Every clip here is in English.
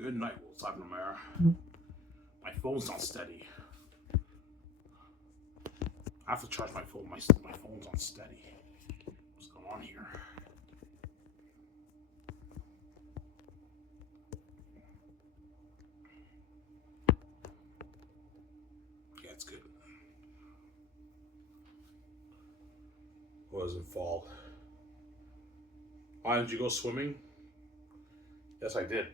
Good night, Will Cybermare. My phone's not steady. I have to charge my phone. My phone's on steady. What's going on here? Yeah, it's good. What was in fall? Did you go swimming? Yes, I did.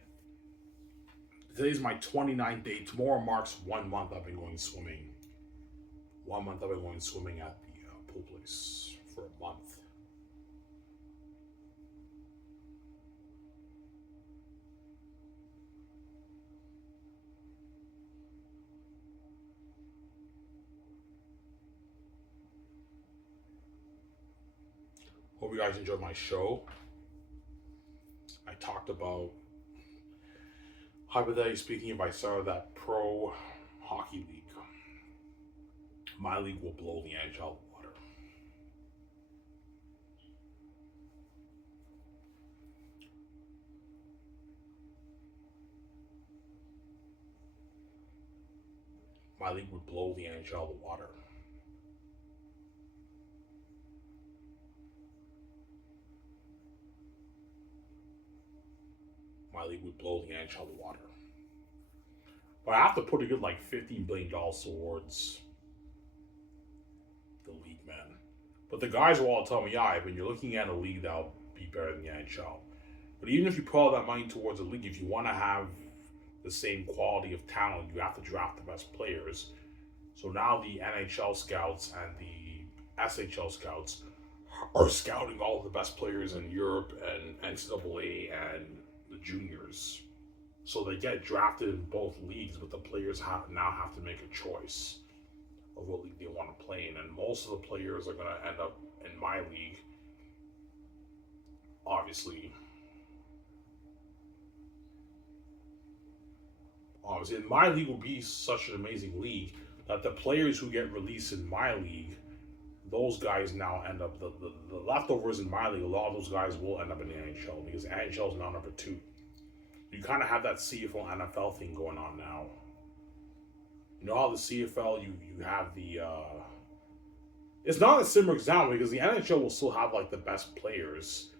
Today's my 29th day. Tomorrow marks 1 month I've been going swimming. 1 month I've been going swimming at the pool place for a month. Hope you guys enjoyed my show. I talked about, hypothetically speaking, if I started that pro hockey league, my league will blow the NHL water. My league would blow the NHL the water. My league would blow the NHL the water. But I have to put a good like $15 billion towards the league, man. But the guys will all tell me, yeah, when you're looking at a league that'll be better than the NHL. But even if you put all that money towards a league, if you want to have the same quality of talent, you have to draft the best players. So now the NHL scouts and the SHL scouts are scouting all of the best players in Europe and NCAA and the juniors. So they get drafted in both leagues, but the players now have to make a choice of what league they want to play in. And most of the players are going to end up in my league, obviously. And my league will be such an amazing league that the players who get released in my league, those guys now end up, the leftovers in my league, a lot of those guys will end up in the NHL because NHL is now number 2. You kind of have that CFL NFL thing going on now. You know how the CFL, you have the, it's not a similar example because the NHL will still have like the best players.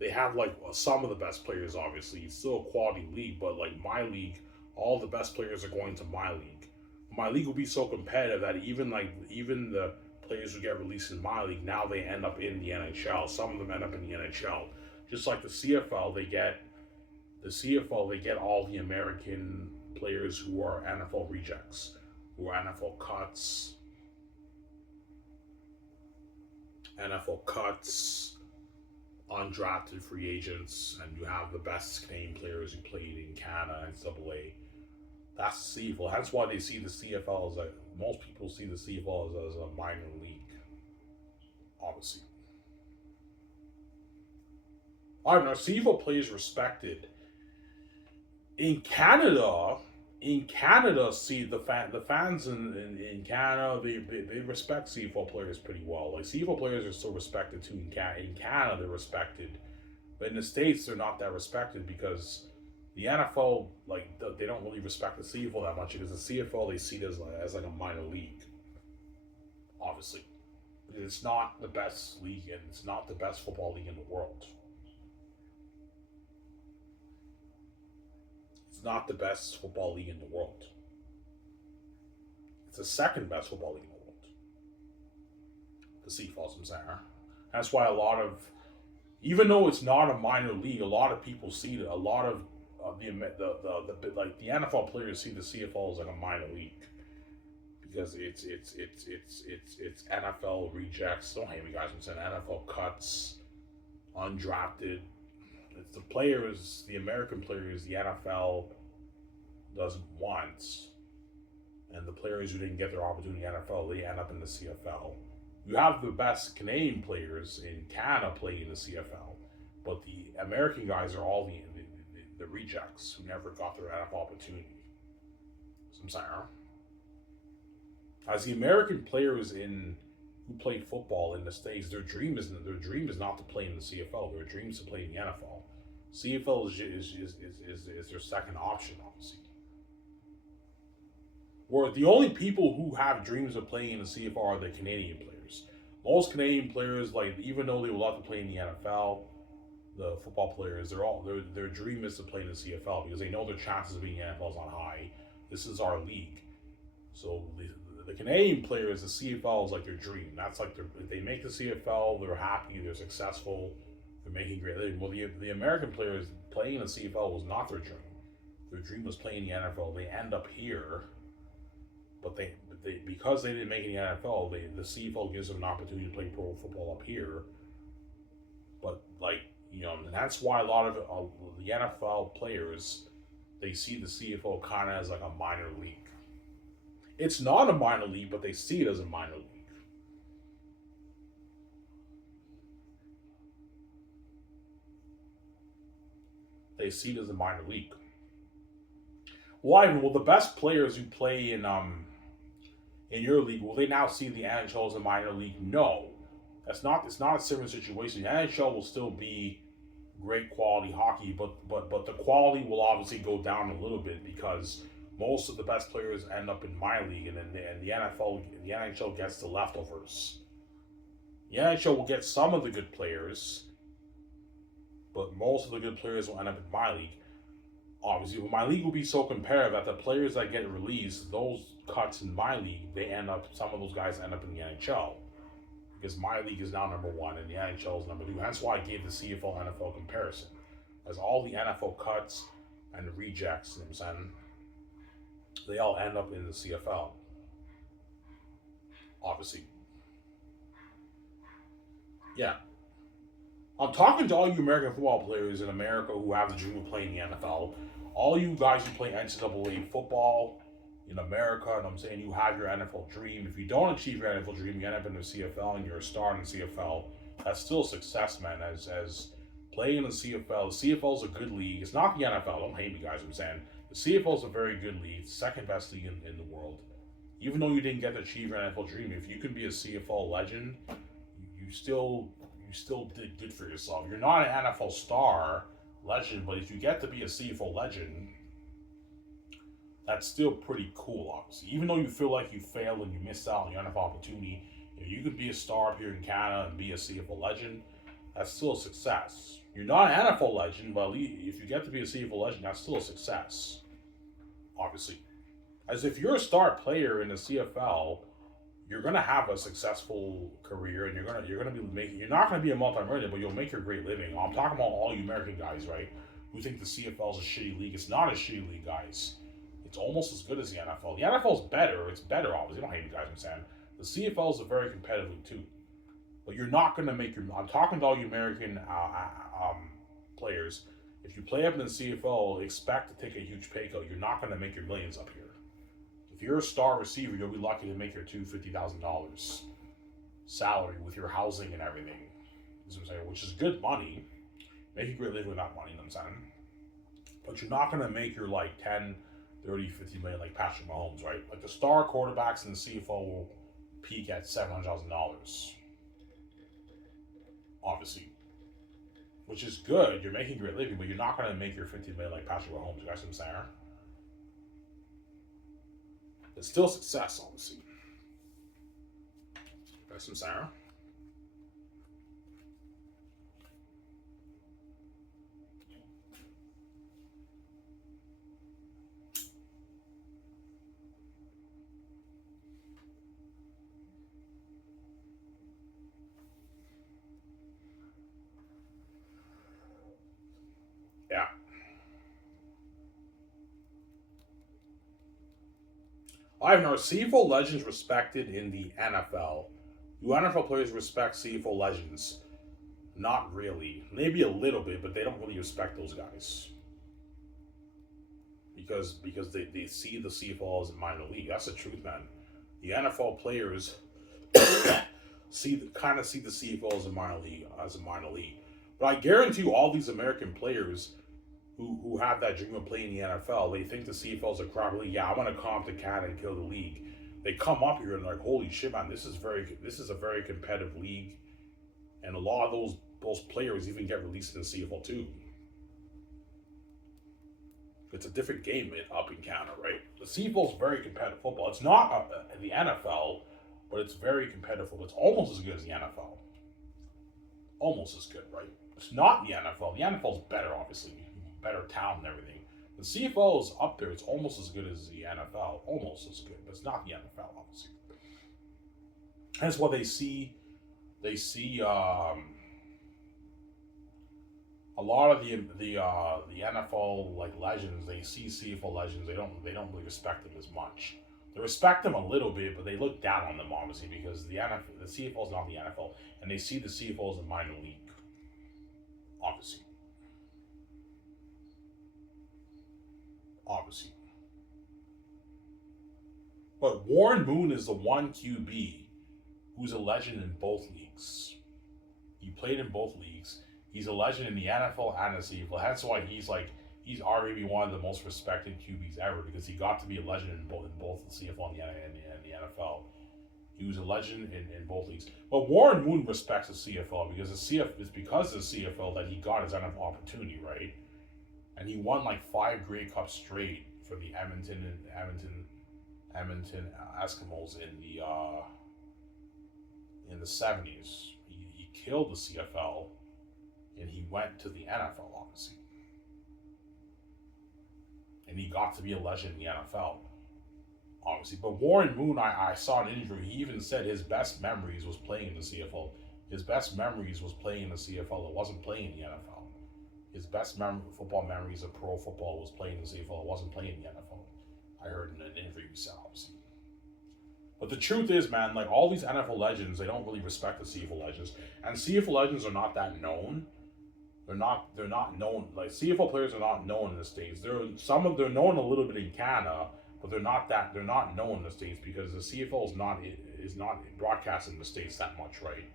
They have like some of the best players, obviously. It's still a quality league, but like my league, all the best players are going to my league. My league will be so competitive that even the players who get released in my league, now they end up in the NHL. Some of them end up in the NHL. Just like the CFL, they get all the American players who are NFL rejects, who are NFL cuts, undrafted free agents, and you have the best Canadian players who played in Canada and NCAA. That's the CFL. That's why they see the CFL as most people see the CFL as a minor league. Obviously. I don't know, CFL players respected. In Canada, see the fans in Canada, they respect CFL players pretty well. Like CFL players are still respected too. In Canada, they're respected, but in the States, they're not that respected because the NFL, like, they don't really respect the CFL that much because the CFL, they see it as like a minor league. Obviously, it's not the best league and it's not the best football league in the world. It's not the best football league in the world. It's the second best football league in the world. The CFL, I'm saying. That's why a lot of, even though it's not a minor league, a lot of people see it. A lot of the NFL players see the CFL as like a minor league because it's NFL rejects. Don't hate me, guys. I'm saying NFL cuts, undrafted. It's the players, the American players, the NFL doesn't want, and the players who didn't get their opportunity in the NFL, they end up in the CFL. You have the best Canadian players in Canada playing in the CFL, but the American guys are all the rejects who never got their NFL opportunity. So I'm saying, as the American players who play football in the States, their dream is not to play in the CFL. Their dream is to play in the NFL. CFL is their second option, obviously. Where the only people who have dreams of playing in the CFL are the Canadian players. Most Canadian players, like even though they would love to play in the NFL, the football players, their dream is to play in the CFL because they know their chances of being in the NFL is on high. This is our league. So the Canadian players, the CFL is like their dream. That's like if they make the CFL, they're happy, they're successful, they're making great living. Well, the American players playing in the CFL was not their dream. Their dream was playing in the NFL. They end up here, but they because they didn't make it in the NFL, the CFL gives them an opportunity to play pro football up here. But like and that's why a lot of the NFL players they see the CFL kind of as like a minor league. It's not a minor league, but they see it as a minor league. They see it as a minor league. Why? Well, the best players who play in your league, will they now see the NHL as a minor league? No, that's not. It's not a similar situation. The NHL will still be great quality hockey, but the quality will obviously go down a little bit because most of the best players end up in my league, and then the NHL gets the leftovers. The NHL will get some of the good players, but most of the good players will end up in my league. Obviously, my league will be so competitive that the players that get released, those cuts in my league, some of those guys end up in the NHL. Because my league is now number one and the NHL is number two. That's why I gave the CFL NFL comparison. As all the NFL cuts and the rejects, you know what I'm saying, they all end up in the CFL. Obviously. Yeah. I'm talking to all you American football players in America who have the dream of playing the NFL. All you guys who play NCAA football in America, and I'm saying you have your NFL dream. If you don't achieve your NFL dream, you end up in the CFL and you're a star in the CFL. That's still success, man. As playing in the CFL is a good league. It's not the NFL. Don't hate me, guys. I'm saying the CFL is a very good league. It's the second best league in the world. Even though you didn't get to achieve your NFL dream, if you can be a CFL legend, you still did good for yourself. You're not an NFL star legend, but if you get to be a CFL legend, that's still pretty cool, obviously. Even though you feel like you failed and you missed out on your NFL opportunity, if you could be a star up here in Canada and be a CFL legend, that's still a success. You're not an NFL legend, but if you get to be a CFL legend, that's still a success, obviously. As if you're a star player in the CFL, you're gonna have a successful career, and you're gonna be making. You're not gonna be a multi-millionaire, but you'll make your great living. I'm talking about all you American guys, right? Who think the CFL is a shitty league. It's not a shitty league, guys. It's almost as good as the NFL. The NFL is better. It's better, obviously. Don't hate me, guys. I'm saying the CFL is a very competitive league too. But you're not gonna make your. I'm talking to all you American players. If you play up in the CFL, expect to take a huge pay cut. You're not gonna make your millions up here. If you're a star receiver, you'll be lucky to make your $250,000 salary with your housing and everything. You know what I'm saying? Which is good money. Make a great living with that money, you know what I'm saying? But you're not gonna make your like 10, 30, 50 million like Patrick Mahomes, right? Like the star quarterbacks in the CFL will peak at $700,000. Obviously. Which is good. You're making a great living, but you're not gonna make your 50 million like Patrick Mahomes, you guys know what I'm saying? It's still success, obviously. Got some Sarah. Yeah. I've known CFL legends respected in the NFL. Do NFL players respect CFL legends? Not really. Maybe a little bit, but they don't really respect those guys. Because they see the CFL as a minor league. That's the truth, man. The NFL players see the CFL as a minor league. But I guarantee you all these American players who have that dream of playing the NFL, they think the CFL is a crap league. Yeah, I want to come to Canada and kill the league. They come up here and they're like, holy shit, man, this is a very competitive league, and a lot of those players even get released in the CFL too. It's a different game up in Canada, right? The CFL is very competitive football. It's not the NFL, but it's very competitive football. It's almost as good as the NFL. Almost as good, right? It's not the NFL. The NFL is better, obviously, better talent and everything. The CFL is up there. It's almost as good as the NFL. Almost as good, but it's not the NFL, obviously. That's what they see. They see a lot of the NFL like legends. They see CFL legends. They don't really respect them as much. They respect them a little bit, but they look down on them obviously because the CFL is not the NFL, and they see the CFL as a minor league. Obviously. But Warren Moon is the one QB who's a legend in both leagues. He played in both leagues. He's a legend in the NFL and the CFL. That's why he's arguably one of the most respected QBs ever because he got to be a legend in both the CFL and the NFL. He was a legend in both leagues. But Warren Moon respects the CFL because it's because of the CFL that he got his NFL opportunity, right? And he won like 5 Grey Cups straight for the Edmonton Eskimos in the 70s. He killed the CFL, and he went to the NFL, obviously. And he got to be a legend in the NFL, obviously. But Warren Moon, I saw an interview. He even said his best memories was playing in the CFL. His best memories was playing in the CFL. It wasn't playing in the NFL. His best football memories of pro football was playing in the CFL. It wasn't playing in the NFL. I heard in an interview he said, obviously. But the truth is, man, like all these NFL legends, they don't really respect the CFL legends. And CFL legends are not that known. They're not known. Like CFL players are not known in the States. They're known a little bit in Canada, but they're not known in the States because the CFL is not broadcast in the States that much, right?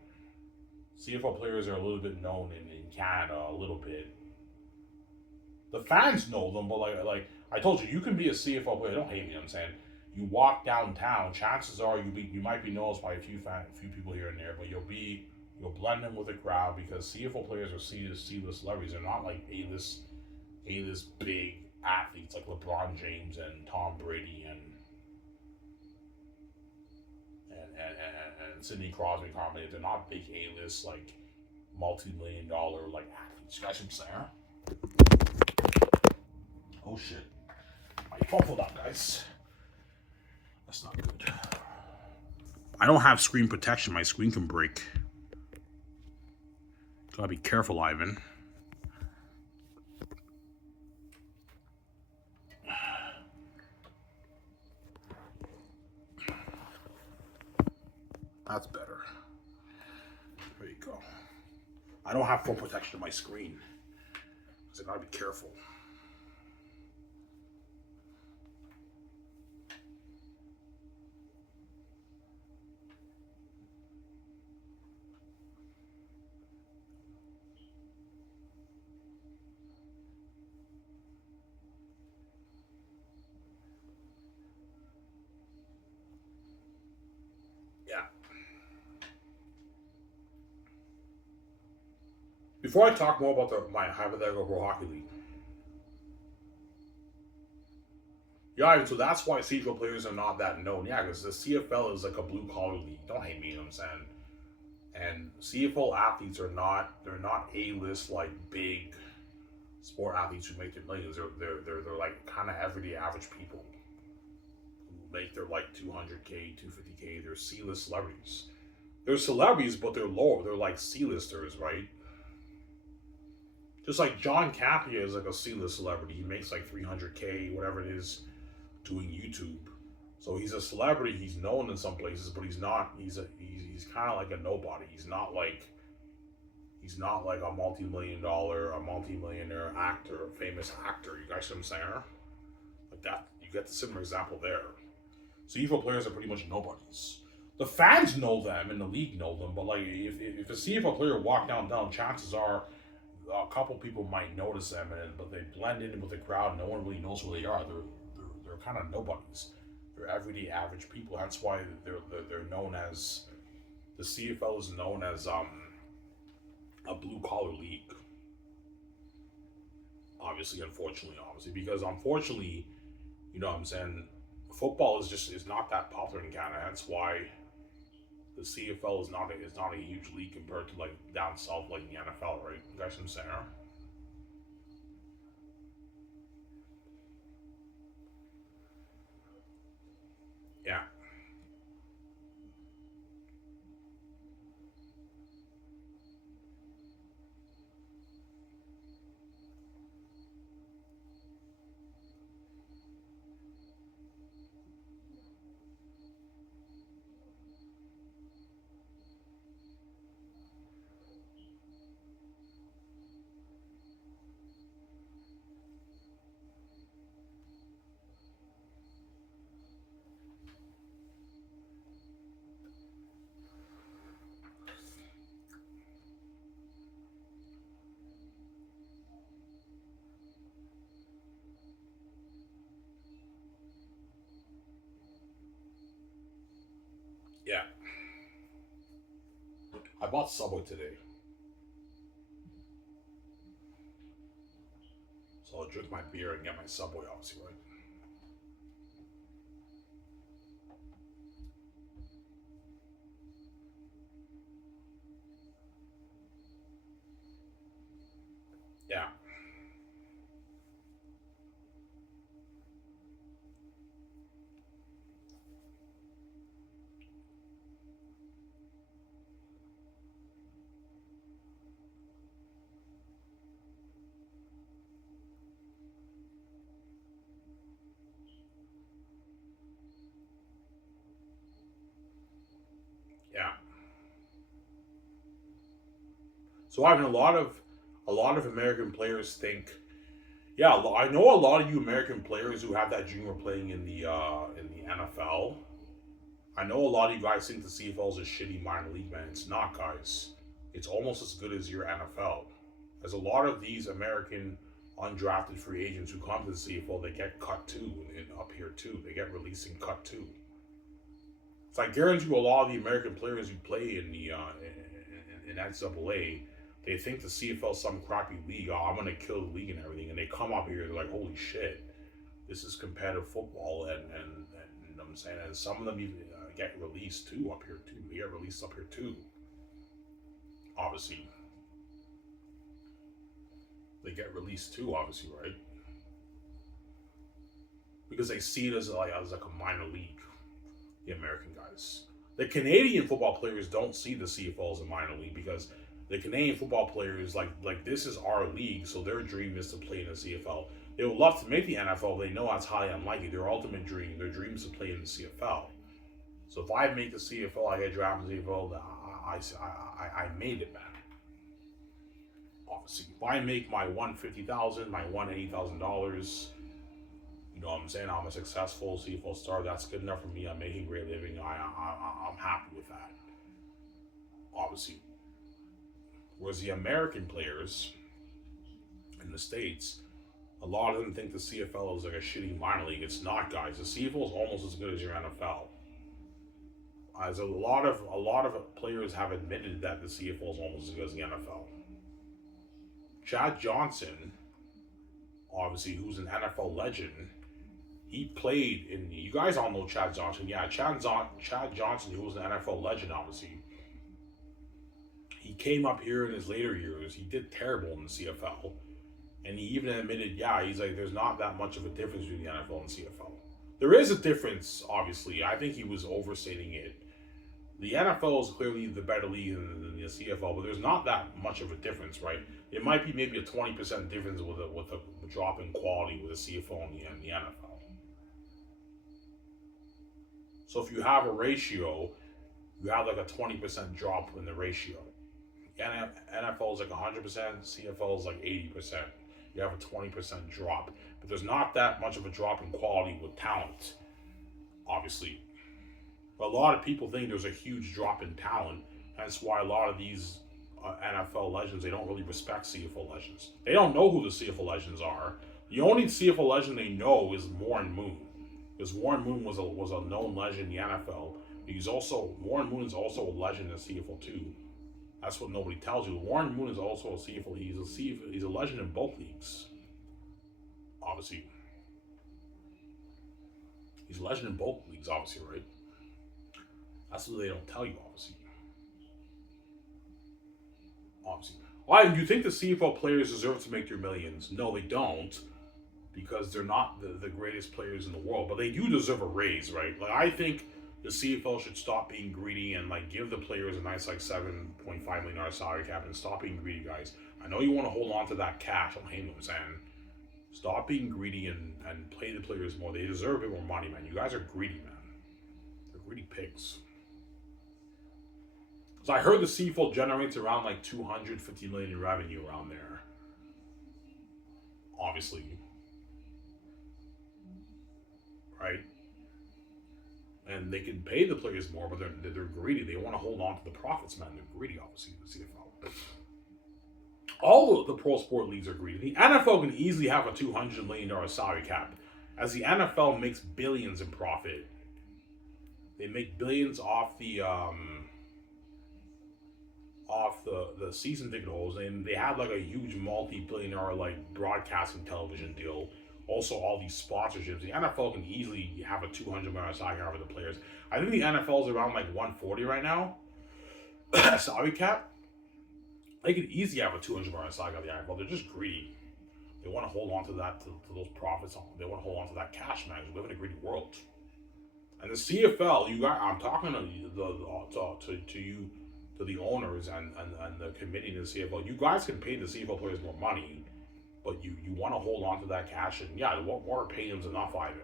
CFL players are a little bit known in Canada, a little bit. The fans know them, but like I told you, you can be a CFL player. Don't hate me. I'm saying you walk downtown. Chances are you might be noticed by a few people here and there, but you'll blend in with the crowd because CFL players are C-list celebrities. They're not like A-list big athletes like LeBron James and Tom Brady and Sidney Crosby combination. They're not big A-list like multi-million-dollar like athletes. You guys what I'm saying? Oh shit. My phone fell down, guys. That's not good. I don't have screen protection. My screen can break. Gotta be careful, Ivan. That's better. There you go. I don't have full protection of my screen. So I gotta be careful. Yeah. Before I talk more about my hypothetical Pro Hockey League, yeah, so that's why CFL players are not that known. Yeah, because the CFL is like a blue collar league. Don't hate me, you know what I'm saying? And CFL athletes they're not A-list like big sport athletes who make their millions. They're like kind of everyday average people who make their like 200K, 250K. They're C-list celebrities. They're celebrities, but they're lower. They're like C-listers, right? Just like John Capia is like a C-list celebrity. He makes like 300K, whatever it is, doing YouTube. So he's a celebrity. He's known in some places, but he's not. He's kind of like a nobody. He's not like a multi-million-dollar, a multi-millionaire actor, a famous actor. You guys see what I'm saying? Like that. You get the similar example there. CFL players are pretty much nobodies. The fans know them and the league know them, but like if a CFL player walk downtown, chances are a couple people might notice them, but they blend in with the crowd. No one really knows who they are. They're kind of nobodies. They're everyday average people. That's why they're known as the CFL is known as a blue collar league. Obviously, because unfortunately, you know what I'm saying, football is not that popular in Canada. That's why the CFL is not a huge league compared to like down south like the NFL, right? You guys from center. Yeah, yeah. I bought Subway today, so I'll drink my beer and get my Subway, obviously, right? Yeah, yeah. So I mean, a lot of American players think, yeah. I know a lot of you American players who have that dream of playing in the NFL. I know a lot of you guys think the CFL is a shitty minor league, man. It's not, guys. It's almost as good as your NFL. There's a lot of these American undrafted free agents who come to the CFL, they get cut too, and up here too. They get released and cut too. So I guarantee you, a lot of the American players who play in NCAA, they think the CFL is some crappy league. Oh, I'm gonna kill the league and everything, and they come up here, they're like, holy shit, this is competitive football, and you know what I'm saying. And some of them even get released too up here too. They get released up here too. Obviously, they get released too. Obviously, right? Because they see it as like a minor league. The American guys. The Canadian football players don't see the CFL as a minor league because the Canadian football players like this is our league, so their dream is to play in the CFL. They would love to make the NFL. They know that's highly unlikely. Their ultimate dream, their dream is to play in the CFL. So if I make the CFL, I get drafted in the CFL. I made it, man. Obviously, if I make my 150,000, my $180,000, you know what I'm saying? I'm a successful CFL star. That's good enough for me. I'm making a great living. I'm happy with that. Obviously, whereas the American players in the states, a lot of them think the CFL is like a shitty minor league. It's not, guys. The CFL is almost as good as your NFL. As a lot of players have admitted that the CFL is almost as good as the NFL. Chad Johnson, obviously, who's an NFL legend, he played in. You guys all know Chad Johnson. Yeah, Chad Johnson, who was an NFL legend, obviously. He came up here in his later years. He did terrible in the CFL. And he even admitted, yeah, he's like, there's not that much of a difference between the NFL and CFL. There is a difference, obviously. I think he was overstating it. The NFL is clearly the better league than the CFL, but there's not that much of a difference, right? It might be maybe a 20% difference with a drop in quality with the CFL and the NFL. So if you have a ratio, you have like a 20% drop in the ratio. NFL is like 100%, CFL is like 80%. You have a 20% drop, but there's not that much of a drop in quality with talent, obviously. But a lot of people think there's a huge drop in talent. That's why a lot of these NFL legends, they don't really respect CFL legends. They don't know who the CFL legends are. The only CFL legend they know is Warren Moon, because Warren Moon was a known legend in the NFL. He's also Warren Moon is also a legend in CFL too. That's what nobody tells you. Warren Moon is also a CFL. He's a legend in both leagues. obviously. He's a legend in both leagues, obviously, right? That's what they don't tell you, obviously. Obviously. Why do you think the CFL players deserve to make their millions? No, they don't, because they're not the greatest players in the world. But they do deserve a raise, right? Like, I think the CFL should stop being greedy and like give the players a nice like $7.5 million salary cap and stop being greedy, guys. I know you want to hold on to that cash. I'm hanging with saying, stop being greedy and play the players more. They deserve a bit more money, man. You guys are greedy, man. They're greedy pigs. So I heard the CFL generates around like 250 million in revenue around there. Obviously. Right? And they can pay the players more, but they're greedy. They want to hold on to the profits, man. They're greedy, obviously, the CFL. All of the pro sport leagues are greedy. The NFL can easily have a $200 million salary cap, as the NFL makes billions in profit. They make billions off the season ticket holders, and they have like a huge multi-billion-dollar like broadcasting television deal. Also, all these sponsorships. The NFL can easily have a $200 million salary cap for the players. I think the NFL is around like 140 right now. Salary cap. They could easily have a $200 million salary cap. The NFL. They're just greedy. They want to hold on to that to those profits. They want to hold on to that cash, man. We live in a greedy world. And the CFL, I'm talking to you, to the owners and the committee in the CFL. You guys can pay the CFL players more money, but you want to hold on to that cash, and yeah, what paying them's enough either.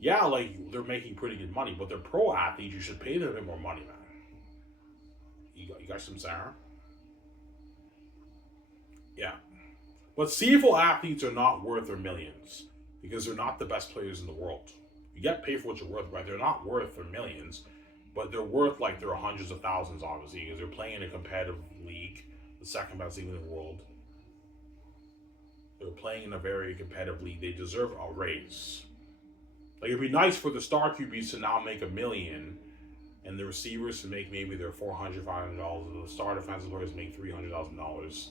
Yeah, like they're making pretty good money, but they're pro athletes. You should pay them a bit more money, man. You got some Sarah? Yeah, but CFL athletes are not worth their millions because they're not the best players in the world. You get paid for what you're worth, right? They're not worth their millions, but they're worth like their hundreds of thousands, obviously, because they're playing in a competitive league, the second best league in the world. They're playing in a very competitive league. They deserve a raise. Like, it'd be nice for the star QBs to now make $1 million, and the receivers to make maybe their $400, $500. The star defensive players make $300,000.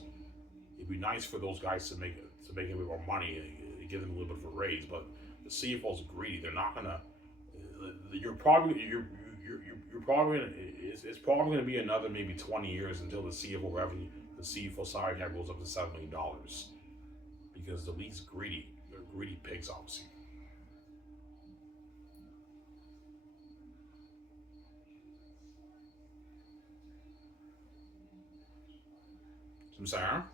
It'd be nice for those guys to make a bit more money and give them a little bit of a raise. But the CFL's greedy. They're not gonna. You're probably gonna. It's probably gonna be another maybe 20 years until the CFL revenue, the CFL salary cap goes up to $7 million. Because the league's greedy. They're greedy pigs, obviously. Some Sarah?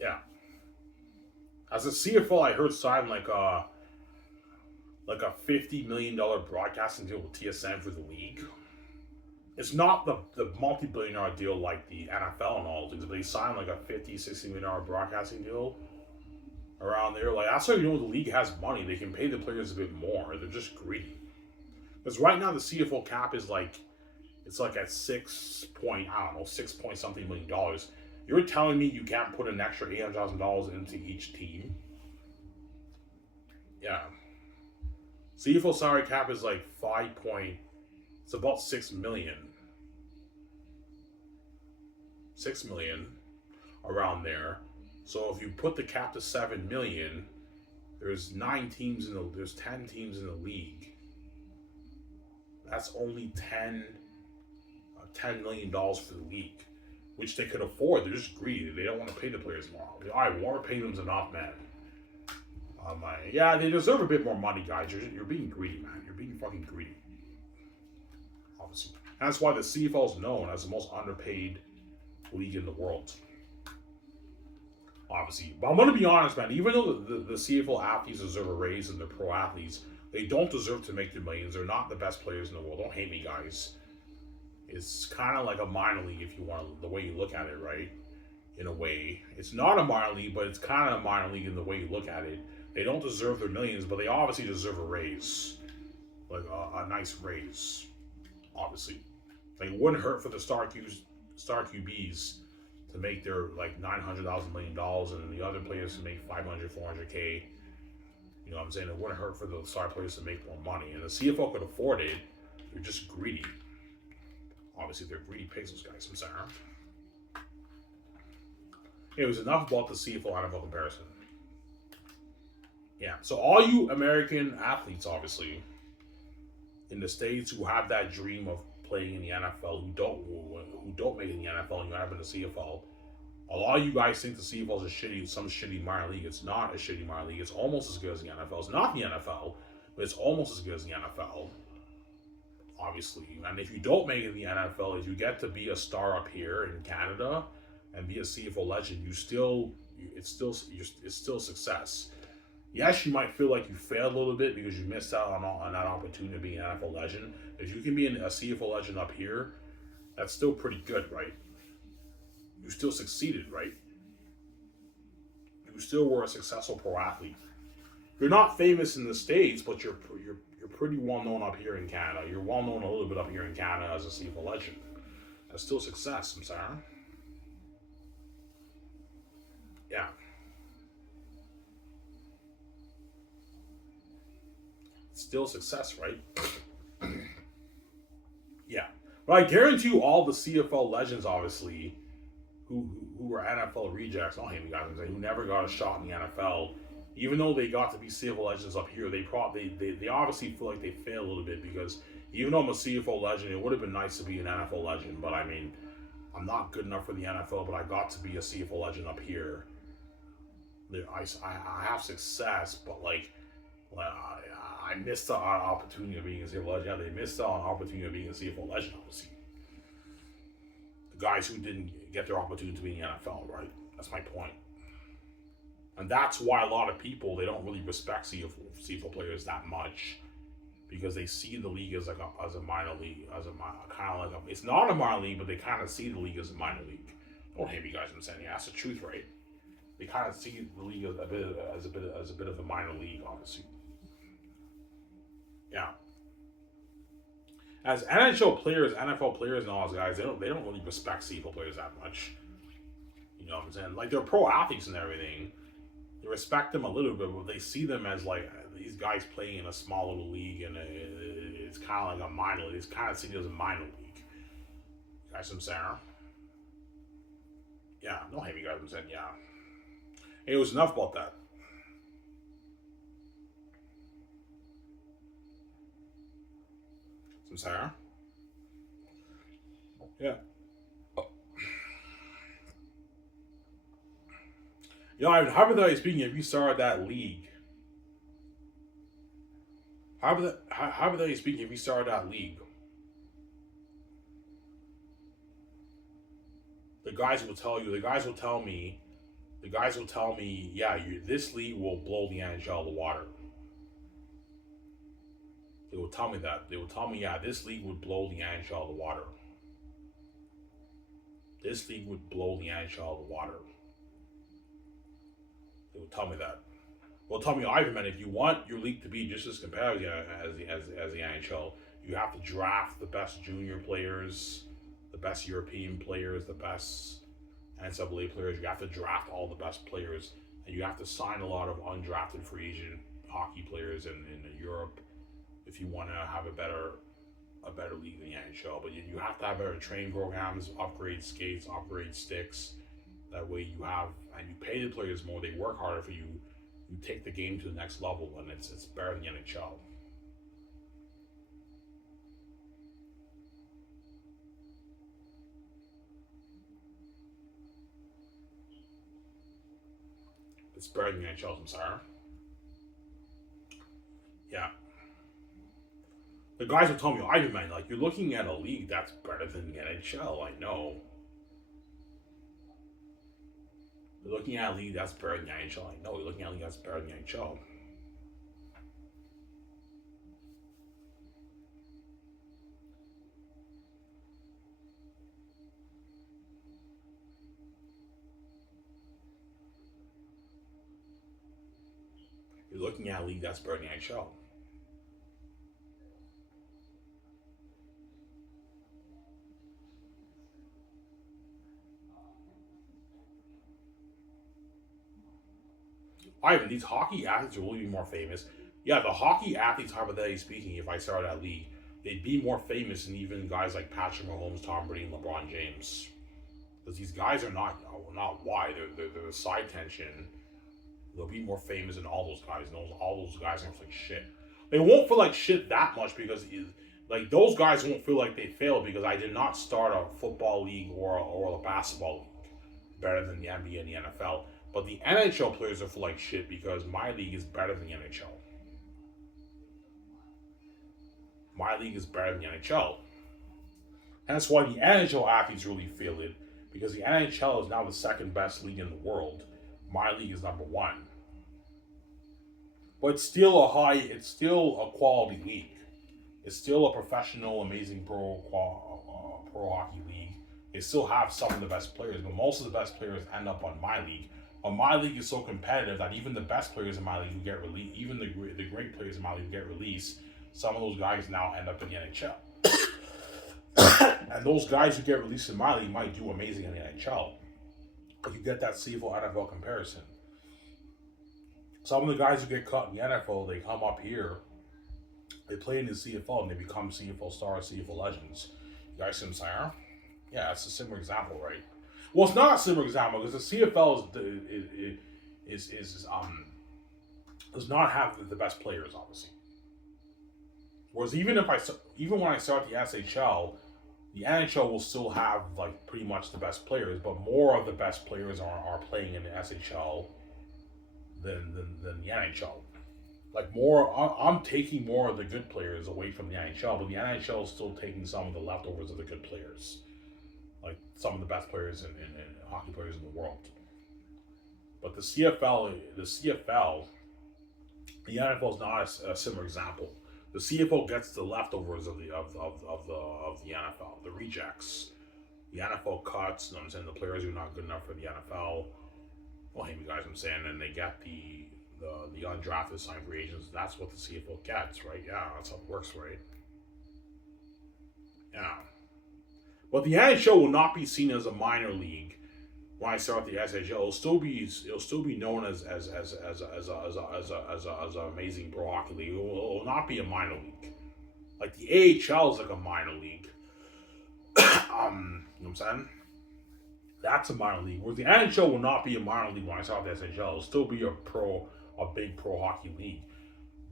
Yeah. As a CFL, I heard sign like a $50 million broadcasting deal with TSN for the league. It's not the multi-billion-dollar deal like the NFL and all things, but they signed like a $50-60 million broadcasting deal around there. Like, that's how you know the league has money. They can pay the players a bit more. They're just greedy. Because right now the CFL cap is like, it's like at 6 point something million dollars. You're telling me you can't put an extra $800,000 into each team? Yeah. CFL salary cap is like it's about 6 million. 6 million around there. So if you put the cap to 7 million, there's 10 teams in the league. That's only $10 million for the league, which they could afford. They're just greedy. They don't want to pay the players more. All right, we're paying them enough, man. Yeah, they deserve a bit more money, guys. You're being greedy, man. You're being fucking greedy. Obviously. And that's why the CFL is known as the most underpaid league in the world. Obviously. But I'm going to be honest, man. Even though the CFL athletes deserve a raise and they're pro athletes, they don't deserve to make their millions. They're not the best players in the world. Don't hate me, guys. It's kind of like a minor league if you want the way you look at it, right? In a way. It's not a minor league, but it's kind of a minor league in the way you look at it. They don't deserve their millions, but they obviously deserve a raise. Like a nice raise. Obviously. Like, it wouldn't hurt for the star QBs to make their like $900,000 million and the other players to make 500, 400K. You know what I'm saying? It wouldn't hurt for the star players to make more money. And the CFL could afford it. They're just greedy. Obviously, they're greedy pigs, those guys. I'm sorry. It was enough about the CFL NFL comparison. Yeah. So all you American athletes, obviously, in the States who have that dream of playing in the NFL, who don't make it in the NFL and you have in the CFL, a lot of you guys think the CFL is some shitty minor league. It's not a shitty minor league. It's almost as good as the NFL. It's not the NFL, but it's almost as good as the NFL. Obviously, and if you don't make it in the NFL, if you get to be a star up here in Canada and be a CFL legend, it's still success. Yes, you might feel like you failed a little bit because you missed out on that opportunity to be an NFL legend. If you can be a CFL legend up here, that's still pretty good, right? You still succeeded, right? You still were a successful pro athlete. You're not famous in the States, but you're pretty well known up here in Canada. You're well known a little bit up here in Canada as a CFL legend. That's still success, I'm sorry. Yeah. Still success, right? Yeah. But I guarantee you all the CFL legends, obviously, who were NFL rejects, who never got a shot in the NFL, even though they got to be CFL legends up here, they obviously feel like they failed a little bit because even though I'm a CFL legend, it would have been nice to be an NFL legend, but I mean, I'm not good enough for the NFL, but I got to be a CFL legend up here. I have success, but like I missed out on opportunity of being a CFL legend. Yeah, they missed out on opportunity of being a CFL legend, obviously. The guys who didn't get their opportunity to be in the NFL, right? That's my point. And that's why a lot of people, they don't really respect CFL players that much because they see the league as as a minor league, it's not a minor league, but they kind of see the league as a minor league. Don't hate me, guys. I'm saying, yeah, that's the truth, right? They kind of see the league as a bit of a minor league, obviously. Yeah. As NHL players, NFL players, and all those guys, they don't really respect CFL players that much. You know what I'm saying? Like they're pro athletes and everything. They respect them a little bit, but they see them as like these guys playing in a small little league, and it's kind of like a minor league. It's kind of seen as a minor league. You guys, I'm saying? Yeah, don't hate me, guys. I'm saying, yeah. It was enough about that. I'm saying? Yeah. You know, hypothetically speaking, if you started that league, hypothetically speaking, if you started that league, the guys will tell me, yeah, this league will blow the NHL out of the water. They will tell me that. They will tell me, yeah, this league would blow the NHL out of the water. This league would blow the NHL out of the water. They will tell me that. Well, tell me, Ivan, if you want your league to be just as competitive as the NHL, you have to draft the best junior players, the best European players, the best NCAA players. You have to draft all the best players, and you have to sign a lot of undrafted free agent hockey players in Europe if you want to have a better league than the NHL. But you have to have better training programs, upgrade skates, upgrade sticks. That way you pay the players more. They work harder for you. You take the game to the next level, and it's better than the NHL. It's better than the NHL. I'm sorry. Yeah. The guys will tell me, Ivan, man, like you're looking at a league that's better than the NHL. I know. You're looking at a league that's better than the NHL. I know. You're looking at a league that's better than the NHL. You're looking at a league that's better than the NHL. Ivan, these hockey athletes will really be more famous. Yeah, the hockey athletes, hypothetically speaking, if I started that league, they'd be more famous than even guys like Patrick Mahomes, Tom Brady, and LeBron James. Because these guys are not wide. They're a side tension. They'll be more famous than all those guys. And all those guys are like shit. They won't feel like shit that much because like those guys won't feel like they failed because I did not start a football league or a basketball league better than the NBA and the NFL. But the NHL players will feel like shit because my league is better than the NHL. My league is better than the NHL. That's why the NHL athletes really feel it because the NHL is now the second best league in the world. My league is number one. But it's still a quality league. It's still a professional, amazing pro hockey league. They still have some of the best players, but most of the best players end up on my league. But my league is so competitive that even the best players in my league who get released, even the great players in my league who get released, some of those guys now end up in the NHL. And those guys who get released in my league might do amazing in the NHL. But you get that CFL NFL comparison. Some of the guys who get cut in the NFL, they come up here, they play in the CFL, and they become CFL stars, CFL legends. You guys see what I'm saying? Yeah, it's a similar example, right? Well, it's not a similar example because the CFL does not have the best players, obviously. Whereas even when I start the SHL, the NHL will still have like pretty much the best players, but more of the best players are playing in the SHL than the NHL. Like I'm taking more of the good players away from the NHL, but the NHL is still taking some of the leftovers of the good players, like some of the best players and hockey players in the world. But the NFL, the NFL is not a similar example. The CFL gets the leftovers of the NFL, the rejects. The NFL cuts, you know what I'm saying, the players who are not good enough for the NFL. Well, hey, you guys, I'm saying, and they get the undrafted signed free agents. That's what the CFL gets, right? Yeah, that's how it works, right? Yeah. But the NHL will not be seen as a minor league when I start the SHL. It'll still be known as an amazing pro hockey league. It will not be a minor league. Like the AHL is like a minor league. You know what I'm saying? That's a minor league. Whereas the NHL will not be a minor league when I start the SHL. It'll still be a big pro hockey league.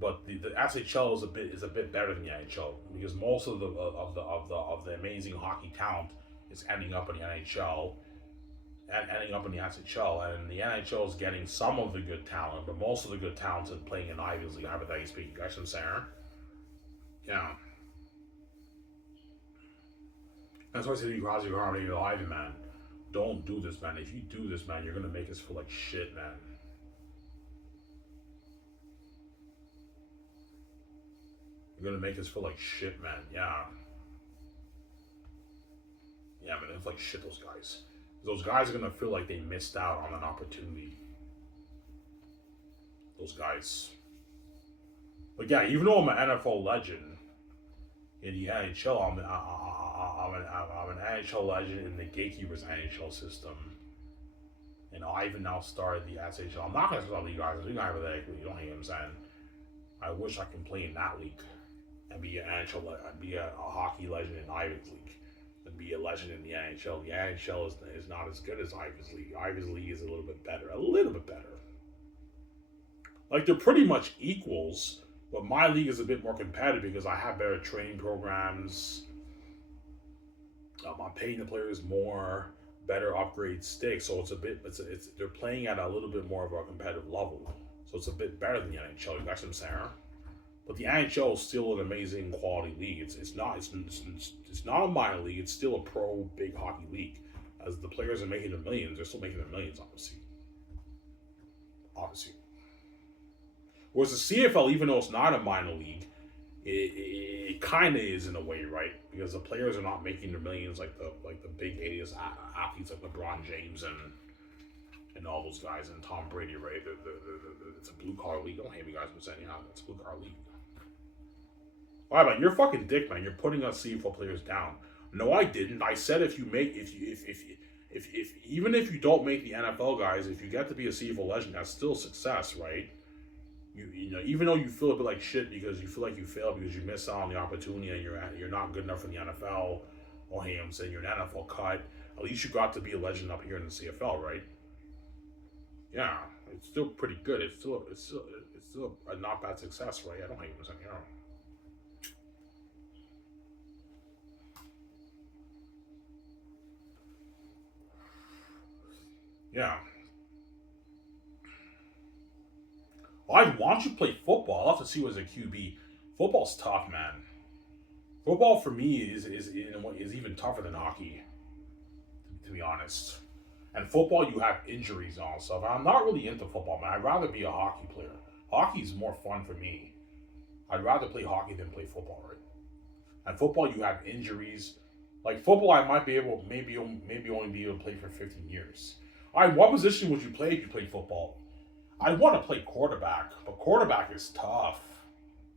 But the SHL is a bit better than the NHL because most of the amazing hockey talent is ending up in the NHL and ending up in the SHL, and the NHL is getting some of the good talent, but most of the good talent is playing in Ivy League. Hypothetically speaking, you guys what I'm saying? Yeah. That's why I said you Crosby, Harvey, the Ivy, man. Don't do this, man. If you do this, man, you're gonna make us feel like shit, man. You're gonna make us feel like shit, man. Yeah. Yeah, man, it's like shit, those guys. Those guys are gonna feel like they missed out on an opportunity. Those guys. But yeah, even though I'm an NFL legend in the NHL, I'm an NHL legend in the Gatekeepers NHL system. And I even now started the SHL. I'm not gonna start you guys. You guys hypothetically, you don't hear what I'm saying. I wish I could play in that league and be an NHL, be a hockey legend in Ivy's league, and be a legend in the NHL. The NHL is not as good as Ivy's league. Ivy's league is a little bit better. Like they're pretty much equals, but my league is a bit more competitive because I have better training programs. I'm paying the players more, better upgrade sticks, so they're playing at a little bit more of a competitive level. So it's a bit better than the NHL. You guys what I'm saying? But the NHL is still an amazing quality league. It's not a minor league. It's still a pro big hockey league. As the players are making their millions, they're still making their millions, obviously. Whereas the CFL, even though it's not a minor league, it kind of is in a way, right? Because the players are not making their millions like the big A-list athletes like LeBron James and all those guys and Tom Brady, right? It's a blue collar league. Don't hate me, guys, for saying it's a blue collar league. All right, man, you're a fucking dick, man. You're putting us CFL players down. No, I didn't. I said if even if you don't make the NFL guys, if you get to be a CFL legend, that's still success, right? you know, even though you feel a bit like shit because you feel like you failed because you missed out on the opportunity and you're not good enough for the NFL, or hey, I'm saying you're an NFL cut. At least you got to be a legend up here in the CFL, right? Yeah, it's still pretty good. It's still a not bad success, right? I don't hate saying, you know. Yeah. Well, I want you to play football. I'll have to see you as a QB. Football's tough, man. Football for me is even tougher than hockey, to be honest. And football, you have injuries and all stuff. I'm not really into football, man. I'd rather be a hockey player. Hockey's more fun for me. I'd rather play hockey than play football, right? And football, you have injuries. Like football, I might be able, maybe only be able to play for 15 years. All right, what position would you play if you played football? I want to play quarterback, but quarterback is tough.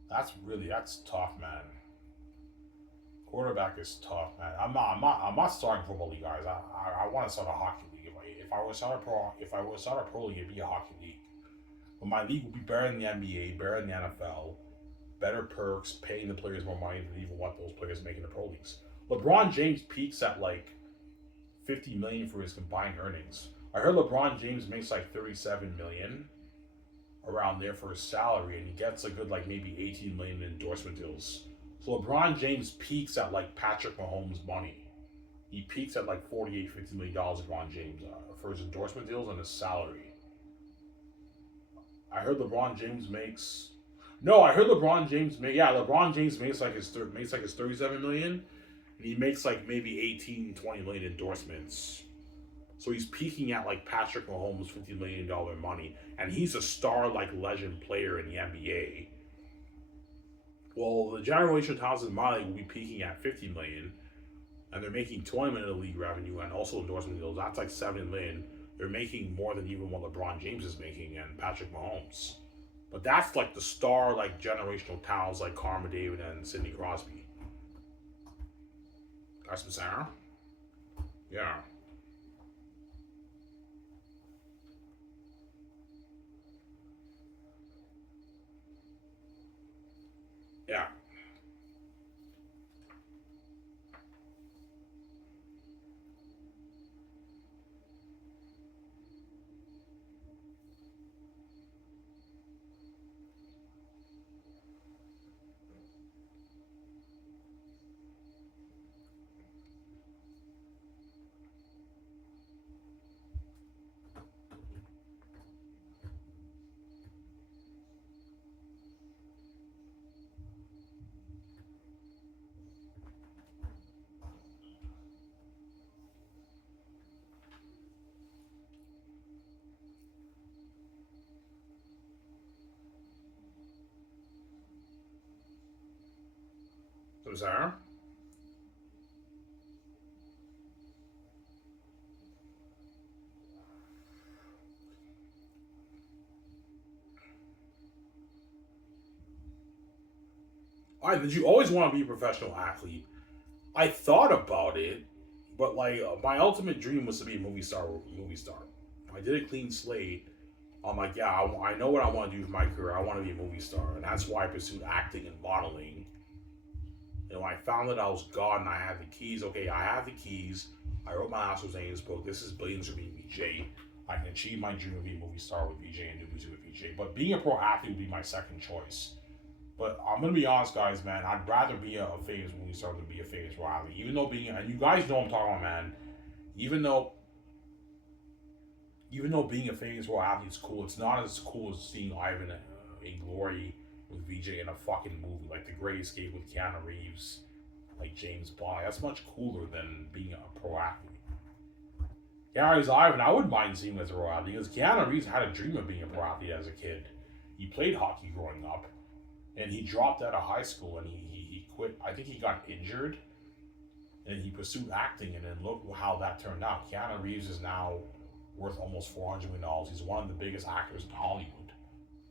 That's tough, man. Quarterback is tough, man. I'm not starting football league, guys. I want to start a hockey league. If I were to start a pro league, it'd be a hockey league. But my league would be better than the NBA, better than the NFL, better perks, paying the players more money than even what those players make in the pro leagues. LeBron James peaks at like 50 million for his combined earnings. I heard LeBron James makes like 37 million around there for his salary, and he gets a good like maybe 18 million in endorsement deals. So LeBron James peaks at like Patrick Mahomes money. He peaks at like 48, $50 million LeBron James for his endorsement deals and his salary. I heard LeBron James makes. No, I heard LeBron James make. Yeah, LeBron James makes like his 37 million, and he makes like maybe 18, 20 million endorsements. So he's peaking at like Patrick Mahomes' $50 million money, and he's a star like legend player in the NBA. Well, the generation talents in my league will be peaking at 50 million, and they're making 20 million of league revenue and also endorsement deals. That's like 7 million. They're making more than even what LeBron James is making and Patrick Mahomes. But that's like the star, like generational talents like Karma David and Sidney Crosby. That's what I'm saying. Yeah. Yeah. So, Sarah? All right, did you always want to be a professional athlete? I thought about it, but like my ultimate dream was to be a movie star. Movie star. I did a clean slate. I'm like, yeah, I know what I want to do with my career. I want to be a movie star, and that's why I pursued acting and modeling. And when I found that I was God and I had the keys, okay, I have the keys. I wrote my last name's book. This is Billions for me, VJ. I can achieve my dream of being a movie star with VJ and do music with VJ. But being a pro athlete would be my second choice. But I'm gonna be honest, guys, man. I'd rather be a famous movie star than be a famous pro athlete. Even though being, and you guys know what I'm talking about, man. Even though, even though being a famous pro athlete is cool, it's not as cool as seeing Ivan in glory with VJ in a fucking movie like The Great Escape with Keanu Reeves, like James Bond. That's much cooler than being a pro athlete. Keanu Reeves Ivan, I wouldn't mind seeing him as a pro athlete because Keanu Reeves had a dream of being a pro athlete as a kid. He played hockey growing up, and he dropped out of high school and he quit. I think he got injured, and he pursued acting, and then look how that turned out. Keanu Reeves is now worth almost $400 million. He's one of the biggest actors in Hollywood.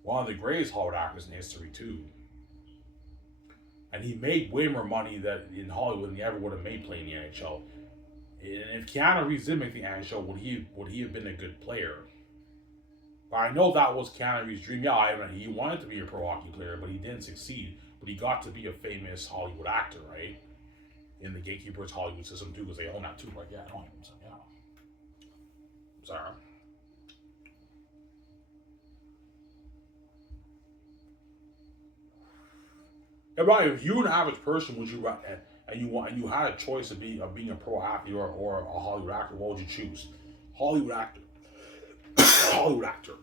One of the greatest Hollywood actors in history, too. And he made way more money that in Hollywood than he ever would have made playing the NHL. And if Keanu Reeves did make the NHL, would he have been a good player? But I know that was Keanu Reeves' dream. Yeah, he wanted to be a pro hockey player, but he didn't succeed. But he got to be a famous Hollywood actor, right? In the Gatekeepers Hollywood system too, because they own that too, right? Yeah, I know him. So, yeah. Sorry. Yeah, Ryan, if you were an average person, would you and you had a choice of being a pro athlete or a Hollywood actor, what would you choose? Hollywood actor. Hollywood actor.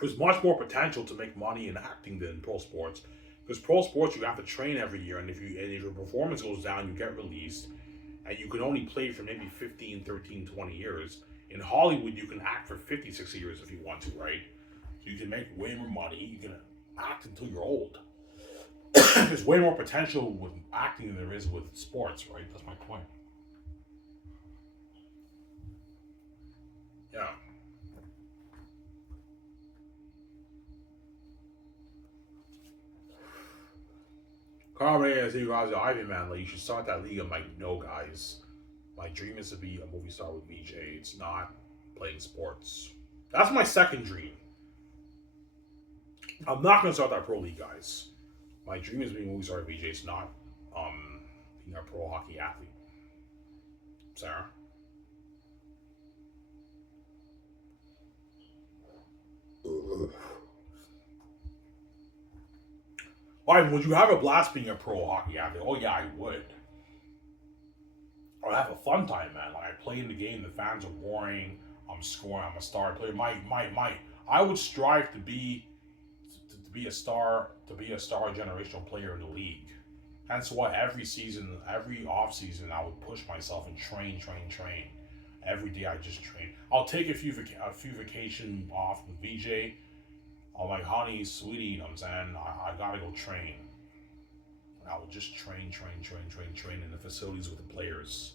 There's much more potential to make money in acting than pro sports. Because pro sports, you have to train every year, and if your performance goes down, you get released, and you can only play for maybe 15, 13, 20 years. In Hollywood, you can act for 50, 60 years if you want to, right? So you can make way more money. You can act until you're old. There's way more potential with acting than there is with sports, right? That's my point. Yeah. Carl Reyes, you guys, Ivan man, like you should start that league. I'm like, no, guys. My dream is to be a movie star with VJ. It's not playing sports. That's my second dream. I'm not gonna start that pro league, guys. My dream is being a movie star with VJ. It's not being a pro hockey athlete. Sarah. Ivan, would you have a blast being a pro hockey athlete? Oh yeah, I would. I'd have a fun time, man. Like I play in the game, the fans are roaring. I'm scoring. I'm a star player. I would strive to be a star, generational player in the league. That's why every season, every off season, I would push myself and train. Every day I just train. I'll take a few vacation off with VJ. I'm like, honey, sweetie, you know what I'm saying? I gotta go train. And I will just train in the facilities with the players.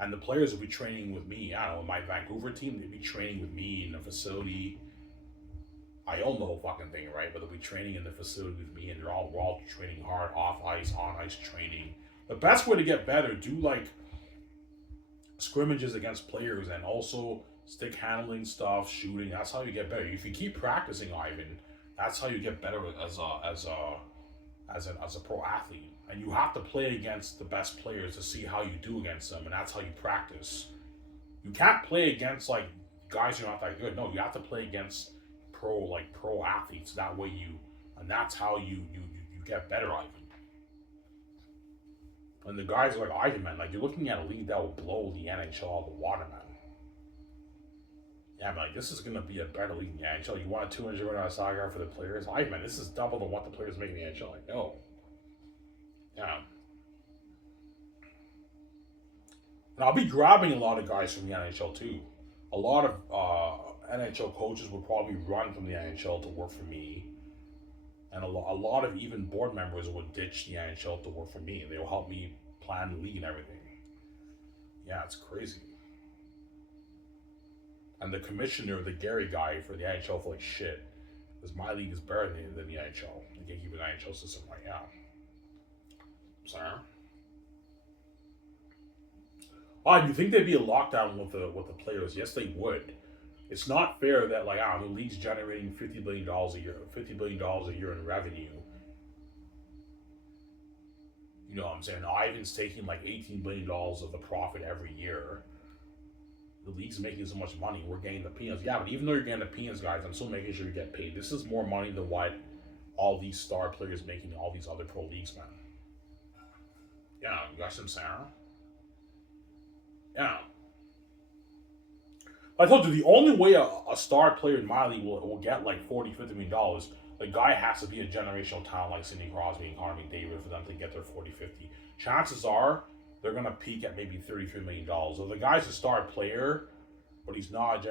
And the players will be training with me. I don't know, my Vancouver team, they'd be training with me in the facility. I own the whole fucking thing, right? But they'll be training in the facility with me, and we're all training hard, off ice, on ice training. The best way to get better, do like scrimmages against players, and also stick handling stuff, shooting. That's how you get better. If you keep practicing, Ivan, that's how you get better as a pro athlete. And you have to play against the best players to see how you do against them, and that's how you practice. You can't play against like guys who are not that good. No, you have to play against pro athletes. That way and that's how you get better, Ivan. And the guys like Ivan, man, like you're looking at a league that will blow the NHL out of the water, man. Yeah, man, like this is gonna be a better league in the NHL. You want a 200 run out of soccer for the players? Ivan, man, this is double than what the players make in the NHL. Like, no. Yeah. And I'll be grabbing a lot of guys from the NHL too. A lot of NHL coaches will probably run from the NHL to work for me. And a lot of even board members would ditch the NHL to work for me. And they'll help me plan the league and everything. Yeah, it's crazy. And the commissioner, the Gary guy for the NHL for like shit. Because my league is better than the NHL. You can't keep an NHL system right now. Sorry. Oh, do you think there'd be a lockdown with the players? Yes, they would. It's not fair that the league's generating $50 billion a year, $50 billion a year in revenue. You know what I'm saying? Ivan's taking like $18 billion of the profit every year. The league's making so much money. We're getting the peanuts. Yeah, but even though you're getting the peanuts, guys, I'm still making sure you get paid. This is more money than what all these star players making in all these other pro leagues, man. Yeah, you got some Sarah? Yeah. I told you, the only way a star player in my league will get like $40, $50 million, the guy has to be a generational talent like Sidney Crosby and Connor McDavid for them to get their 40, 50. Chances are they're going to peak at maybe $33 million. If the guy's a star player, but he's not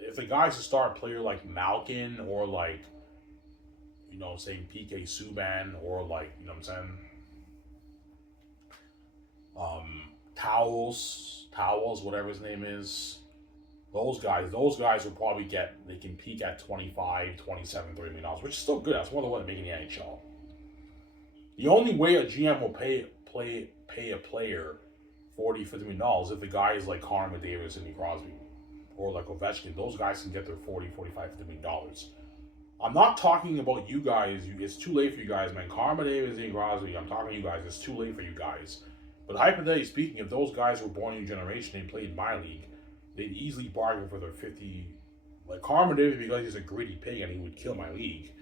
if the guy's a star player like Malkin or like, say PK Subban or like, you know what I'm saying? Towels, whatever his name is. Those guys will probably they can peak at 25, 27, $30 million, which is still good. That's more than what they're making in the NHL. The only way a GM will pay a player $40, $50 million if the guy is like Connor McDavid, Sidney Crosby, or like Ovechkin, those guys can get their 40, 45, $50 million. I'm not talking about you guys. It's too late for you guys, man. Karma Davis and Crosby, I'm talking to you guys. It's too late for you guys. But hypothetically speaking, if those guys were born in your generation and played my league, they'd easily bargain for their 50. Like Karma Davis, because he's a gritty pig and he would kill my league,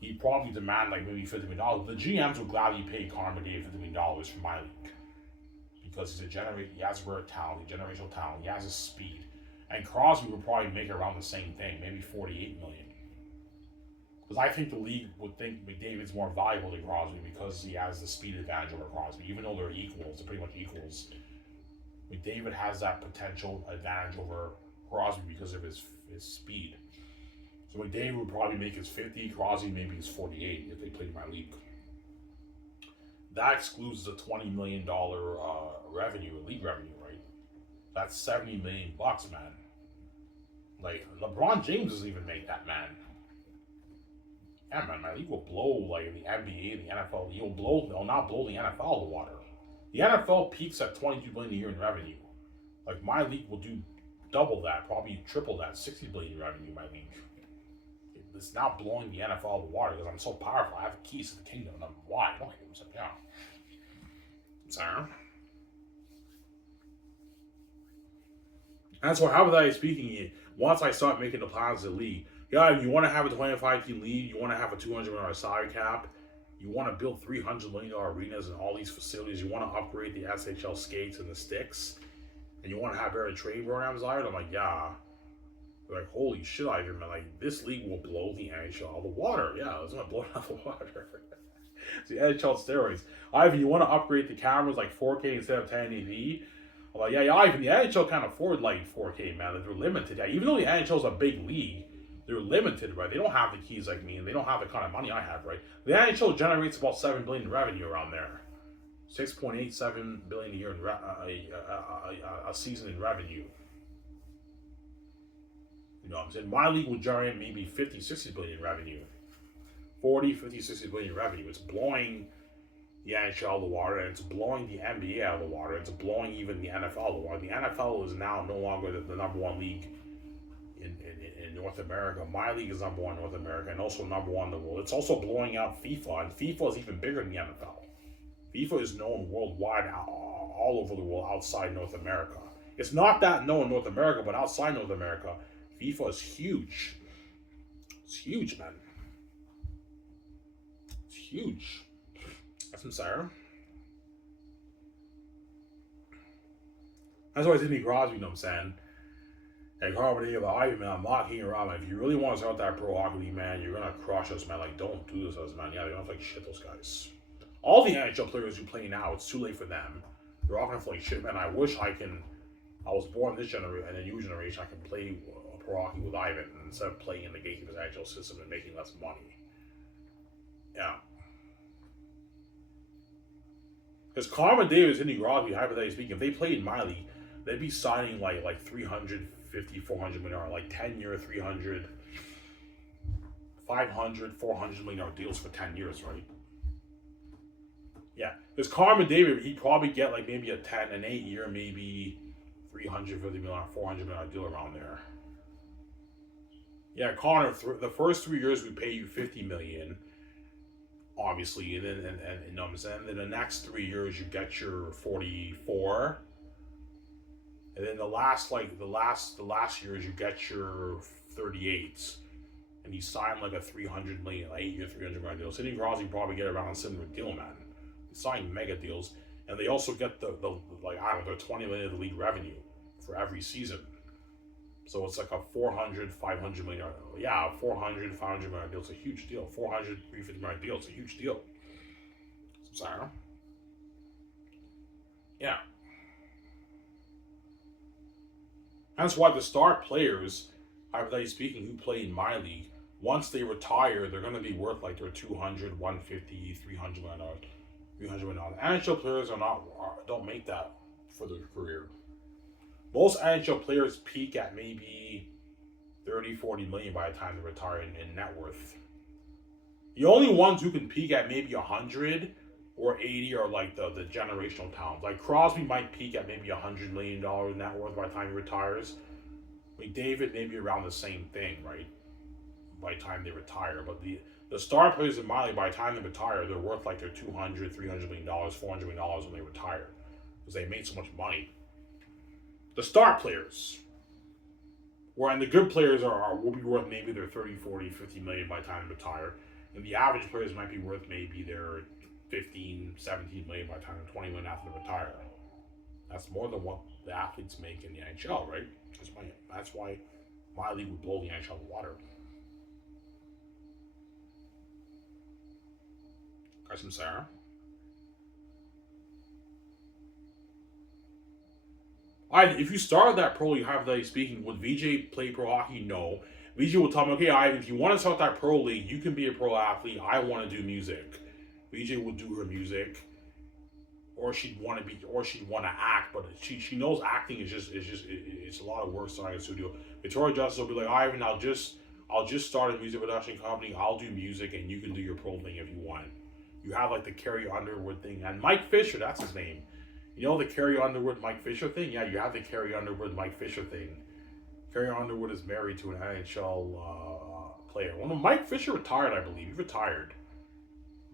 he'd probably demand like maybe $50 million. The GMs would gladly pay Karma Davis $50 million for my league because he has rare talent, generational talent, he has his speed. And Crosby would probably make around the same thing, maybe $48 million. Because I think the league would think McDavid's more valuable than Crosby because he has the speed advantage over Crosby. Even though they're equals, they're pretty much equals. McDavid has that potential advantage over Crosby because of his speed. So McDavid would probably make his 50, Crosby maybe his 48 if they played my league. That excludes the $20 million revenue, league revenue, right? That's $70 million, man. Like LeBron James doesn't even make that, man. Yeah, man, my league will blow like in the NBA, the NFL. They'll not blow the NFL out of the water. The NFL peaks at $22 billion a year in revenue. Like my league will do double that, probably triple that, $60 billion in revenue. My league, it's now blowing the NFL out of the water because I'm so powerful. I have the keys to the kingdom, and I'm wide. I don't hate him. Yeah, sorry. That's why, how was I speaking? Once I start making the plans of the league, yeah, you want to have a 25-team league, you want to have a $200 million salary cap, you want to build $300 million arenas in all these facilities, you want to upgrade the SHL skates and the sticks, and you want to have better trade programs out. I'm like, yeah. They're like, holy shit, Ivan, man, like, this league will blow the NHL out of the water. Yeah, it's going to blow it out of the water. It's the NHL steroids. Ivan, you want to upgrade the cameras like 4K instead of 1080p? I'm like, yeah, Ivan, the NHL can't afford like 4K, man. They're limited. Yeah, even though the NHL is a big league, they're limited, right? They don't have the keys like me, and they don't have the kind of money I have, right? The NHL generates about $7 billion in revenue around there, 6.87 billion a year in a season in revenue. You know what I'm saying? My league would generate maybe 50, 60 billion in revenue, 40, 50, 60 billion in revenue. It's blowing the NHL out of the water, and it's blowing the NBA out of the water. It's blowing even the NFL out of the water. The NFL is now no longer the number one league in North America. My league is number one in North America and also number one in the world. It's also blowing out FIFA, and FIFA is even bigger than the NFL. FIFA is known worldwide, all over the world, outside North America. It's not that known in North America, but outside North America, FIFA is huge. It's huge, man. It's huge. That's Sarah. That's why Sidney Crosby, you know what I'm saying? Like Harvard, about Ivan, man, I'm not kidding around, man. If you really want to start that pro hockey league, man, you're gonna crush us, man. Like, don't do this to us, man. Yeah, they don't like shit, those guys. All the NHL players who play now, it's too late for them. They're all gonna feel like shit, man. I wish I was born this generation and a new generation. I can play pro hockey with Ivan instead of playing in the gatekeeper's NHL system and making less money. Yeah. Because Carmen Davis, Sidney Crosby, hypothetically speaking, if they played in my league, they'd be signing like 350, 400 million, like 10-year, 300, 500, 400 million deals for 10 years, right? Yeah. Because Carmen Davis, he'd probably get like maybe an 8-year, maybe 350 million, 400 million deal around there. Yeah, Connor, the first 3 years we pay you 50 million. Obviously, and then you know what I'm saying. Then the next 3 years you get your 44, and then the last years you get your 38s, and you sign like a 300 million, 8-year, 300 million deal. Sidney Crosby probably get around a similar deal, man. They sign mega deals, and they also get the like I don't know, 20 million of the league revenue for every season. So it's like a 400, 500 million. Yeah, 400, 500 million deal. It's a huge deal. 400, 350 million deal. It's a huge deal. Sorry. Yeah. That's why the star players, hypothetically speaking, who play in my league, once they retire, they're going to be worth like their 200, 150, 300 million dollars, 300 million dollars. NHL players don't make that for their career. Most NHL players peak at maybe 30, 40 million by the time they retire in net worth. The only ones who can peak at maybe 100 or 80 are like the generational talents. Like Crosby might peak at maybe $100 million net worth by the time he retires. McDavid maybe around the same thing, right? By the time they retire, but the star players in my league, by the time they retire, they're worth like their 200, $300 million, $400 million when they retire because they made so much money. The star players, and the good players will be worth maybe their 30, 40, 50 million by the time they retire, and the average players might be worth maybe their 15, 17 million by the time they're 20 million after they retire. That's more than what the athletes make in the NHL, right? That's why my league would blow the NHL in the water. Guys from Sarah. If you started that pro league, hypothetically speaking, would VJ play pro hockey? No. VJ will tell me, okay, if you want to start that pro league, you can be a pro athlete. I want to do music. VJ will do her music, or she'd want to act, but she knows acting is just it's a lot of work starting a studio. Victoria Justice will be like, Ivan, I'll just start a music production company. I'll do music, and you can do your pro thing if you want. You have like the Carrie Underwood thing, and Mike Fisher, that's his name. You know the Carrie Underwood, Mike Fisher thing? Yeah, you have the Carrie Underwood, Mike Fisher thing. Carrie Underwood is married to an NHL player. Well, no, Mike Fisher retired, I believe. He retired.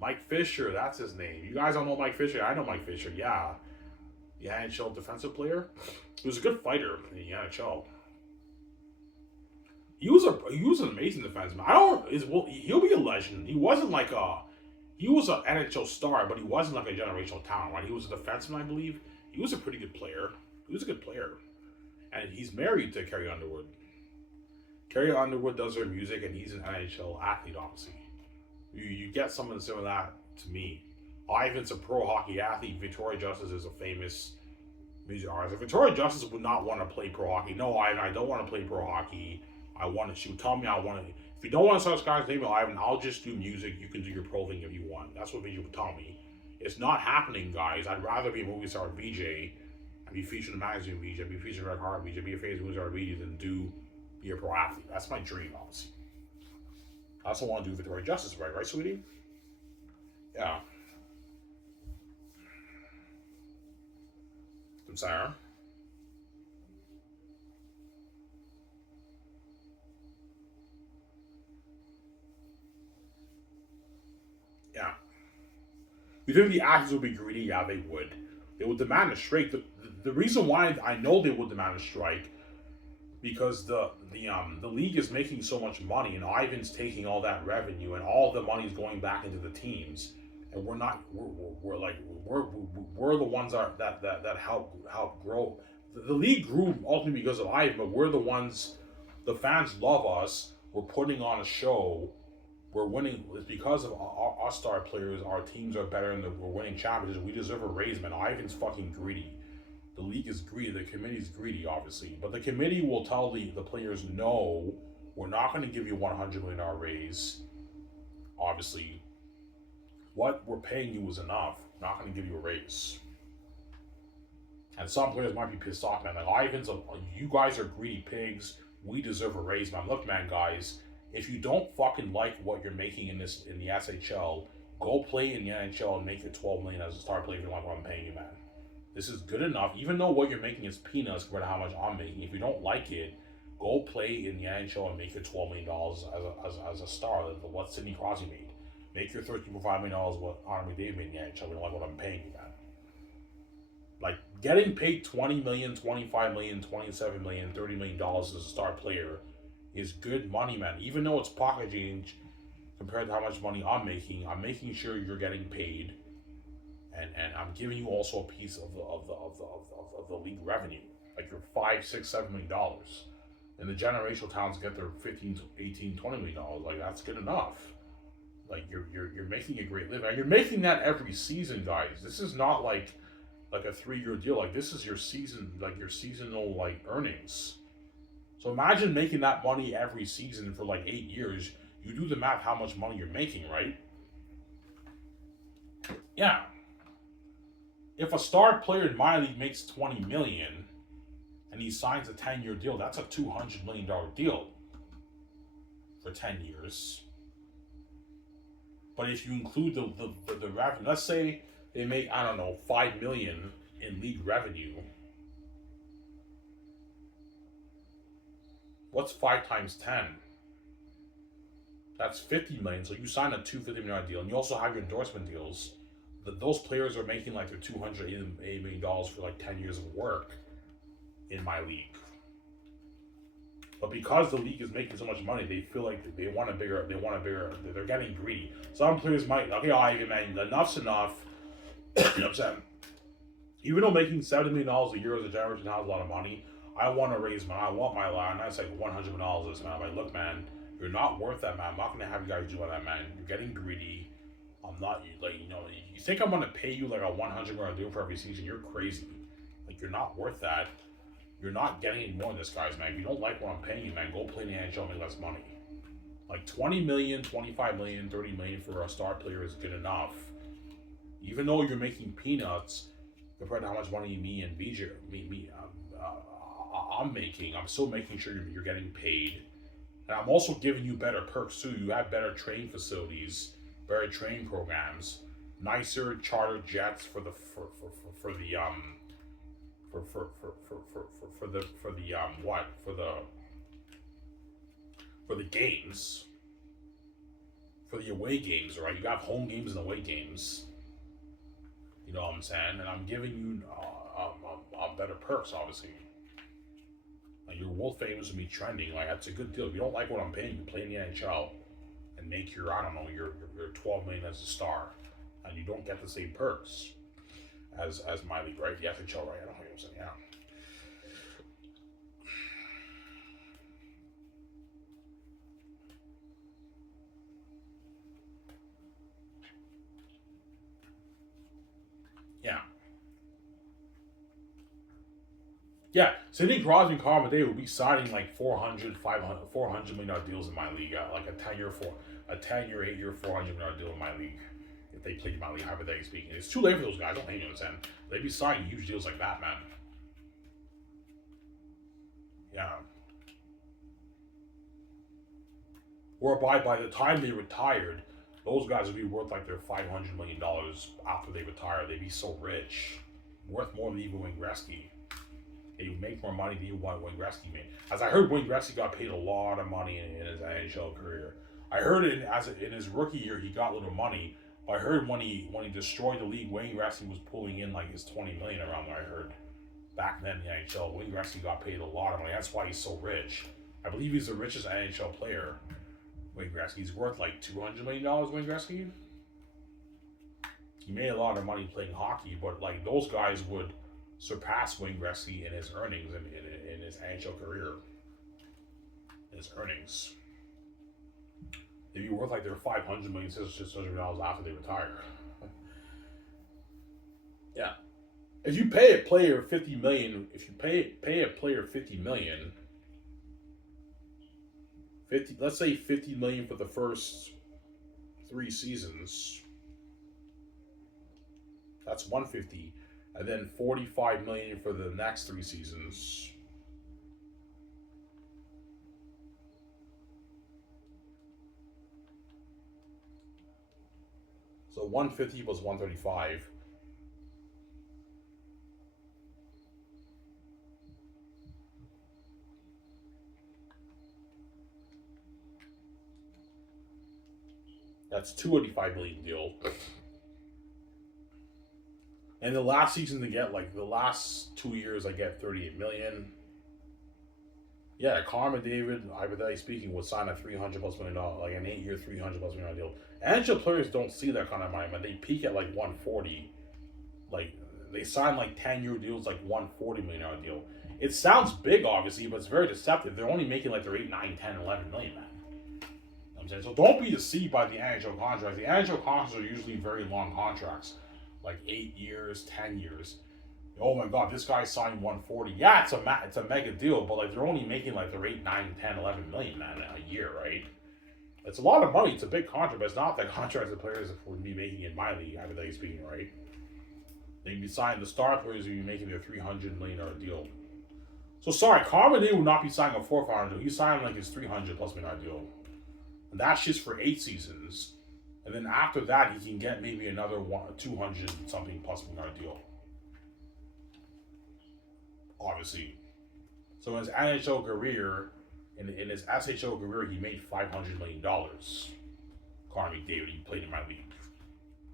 Mike Fisher, that's his name. You guys don't know Mike Fisher? I know Mike Fisher, yeah. The NHL defensive player. He was a good fighter in the NHL. He was an amazing defenseman. He'll be a legend. He was an NHL star, but he wasn't like a generational talent, right? He was a defenseman, I believe. He was a pretty good player. He was a good player. And he's married to Carrie Underwood. Carrie Underwood does her music, and he's an NHL athlete, obviously. You get someone similar to that to me. Ivan's a pro hockey athlete. Victoria Justice is a famous music artist. Victoria Justice would not want to play pro hockey. No, Ivan, I don't want to play pro hockey. She would tell me I want to. If you don't want to start Sky's name, Ivan, I'll just do music. You can do your pro thing if you want. That's what VJ would tell me. It's not happening, guys. I'd rather be a movie star VJ and be featured in the magazine VJ, be featured in Red Heart VJ, be a famous movie star VJ than be a pro athlete. That's my dream, obviously. I also want to do Victoria Justice, right, sweetie? Yeah. From Sarah. Yeah. You think the actors would be greedy? Yeah, they would. They would demand a strike. The reason why I know they would demand a strike, because the league is making so much money, and Ivan's taking all that revenue, and all the money is going back into the teams, and we're the ones that help grow. The league grew ultimately because of Ivan, but we're the ones. The fans love us. We're putting on a show. We're winning. It's because of our star players. Our teams are better, and we're winning championships. We deserve a raise, man. Ivan's fucking greedy. The league is greedy. The committee's greedy, obviously. But the committee will tell the players, no, we're not going to give you a $100 million raise. Obviously, what we're paying you is enough. We're not going to give you a raise. And some players might be pissed off, man. Like, you guys are greedy pigs. We deserve a raise, man. Look, man, guys, if you don't fucking like what you're making in the SHL, go play in the NHL and make your $12 million as a star player if you don't like what I'm paying you, man. This is good enough, even though what you're making is peanuts compared to how much I'm making. If you don't like it, go play in the NHL and make your $12 million as a star, what Sidney Crosby made. Make your $13.5 million what Connor McDavid made in the NHL. We don't like what I'm paying you, man. Like, getting paid $20 million, $25 million, $27 million, $30 million as a star player is good money, man. Even though it's pocket change compared to how much money I'm making sure you're getting paid. And I'm giving you also a piece of the league revenue, like your $5, $6, $7 million. And the generational talents get their $15, $18, $20 million. Like, that's good enough. Like, you're making a great living. And you're making that every season, guys. This is not like a 3-year deal. Like, this is your season, like your seasonal like earnings. So imagine making that money every season for like 8 years. You do the math how much money you're making, right? Yeah. If a star player in my league makes $20 million and he signs a 10-year deal, that's a $200 million deal for 10 years. But if you include the revenue, let's say they make, I don't know, $5 million in league revenue. What's 5 times 10? That's 50 million. So you sign a $250 million deal, and you also have your endorsement deals. Those players are making like their $280 million for like 10 years of work in my league. But because the league is making so much money, they feel like they want a bigger. They want a bigger. They're getting greedy. Some players might, okay, Ivan, man, enough's enough. You know what I'm saying? Even though making $70 million a year as a general manager has a lot of money, I want to raise I want my line. That's like $100 this, man. I'm like, look, man, you're not worth that, man. I'm not gonna have you guys do that, man. You're getting greedy. I'm not, like, you know, you think I'm gonna pay you like a $100 million deal for every season? You're crazy. Like, you're not worth that. You're not getting any more than this, guys, man. If you don't like what I'm paying you, man, go play in the NHL and make less money. Like 20 million, 25 million, 30 million for a star player is good enough. Even though you're making peanuts compared to how much money me and BJ, I'm making, I'm still making sure you're getting paid. And I'm also giving you better perks too. You have better training facilities, better training programs, nicer charter jets for the games, for the away games, right? You got home games and away games. You know what I'm saying? And I'm giving you better perks, obviously. Like, you're world famous with me trending. Like, that's a good deal. If you don't like what I'm paying you, play in the NHL and make your, I don't know, your 12 million as a star, and you don't get the same perks as my league, right? The NHL, right? I don't know what I'm saying. Yeah. Yeah. Yeah, Sidney Crosby and Carl Medea will be signing like 400, 500, $400 million deals in my league. Like a 10-year, 8-year, $400 million deal in my league. If they played in my league, hypothetically speaking. It's too late for those guys. Don't hate me on this end. They'd be signing huge deals like that, man. Yeah. Whereby by the time they retired, those guys would be worth like their $500 million after they retire. They'd be so rich. Worth more than even Wayne Gretzky. They make more money than what Wayne Gretzky made. As I heard, Wayne Gretzky got paid a lot of money in his NHL career. I heard in his rookie year he got little money. But I heard when he destroyed the league, Wayne Gretzky was pulling in like his 20 million around there. I heard back then in the NHL, Wayne Gretzky got paid a lot of money. That's why he's so rich. I believe he's the richest NHL player. Wayne Gretzky. He's worth like $200 million. Wayne Gretzky. He made a lot of money playing hockey, but like those guys would surpass Wayne Gretzky in his earnings in his NHL career. His earnings. They'd be worth like their $500 million, $600 million after they retire. Yeah. If you pay a player $50 million, let's say $50 million for the first 3 seasons. That's $150, and then $45 million for the next 3 seasons. So 150 was 135. That's $285 million deal. And the last season to get like the last 2 years, I get 38 million. Yeah, Connor McDavid, hypothetically speaking, would sign a $300+ million, like an 8-year, $300+ million deal. NHL players don't see that kind of money, man. They peak at like 140. Like they sign like 10-year deals, like $140 million deal. It sounds big, obviously, but it's very deceptive. They're only making like their 8, 9, 10, 11 million, man. You know what I'm saying? So don't be deceived by the NHL contracts. The NHL contracts are usually very long contracts, like 8 years, 10 years. Oh my God, this guy signed 140. Yeah, it's a mega deal, but like they're only making like their 8, 9, 10, 11 million, man, a year, right? It's a lot of money. It's a big contract, but it's not the contract the players would be making in my league, hypothetically speaking, right? They'd be signing, the star players would be making their $300 million deal. So sorry, Carmen would not be signing a $400 deal. He's signing like his $300+ million deal. And that's just for 8 seasons. And then after that, he can get maybe another 200 something plus million deal. Obviously. So his NHL career In his SHO career, he made $500 million. Connor McDavid, he played in my league.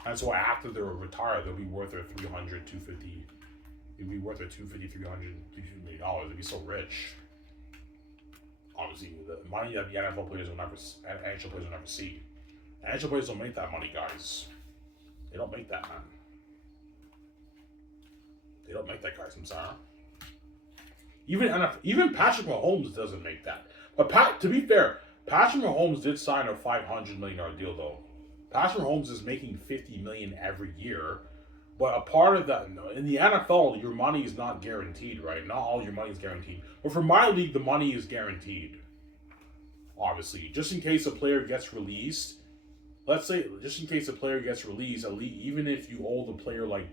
And so after they're retired, they'll be worth their 300, 250. It'd be worth their 250, 300, $350 million. They'd be so rich. Obviously, the money that the NFL players will never, NHL players will never see. NHL players don't make that money, guys. They don't make that, man. They don't make that, guys. I'm sorry. Even Patrick Mahomes doesn't make that. But to be fair, Patrick Mahomes did sign a $500 million deal, though. Patrick Mahomes is making $50 million every year, but a part of that, in the NFL, your money is not guaranteed, right? Not all your money is guaranteed. But for my league, the money is guaranteed. Obviously, just in case a player gets released, let's say, just in case a player gets released, even if you owe the player like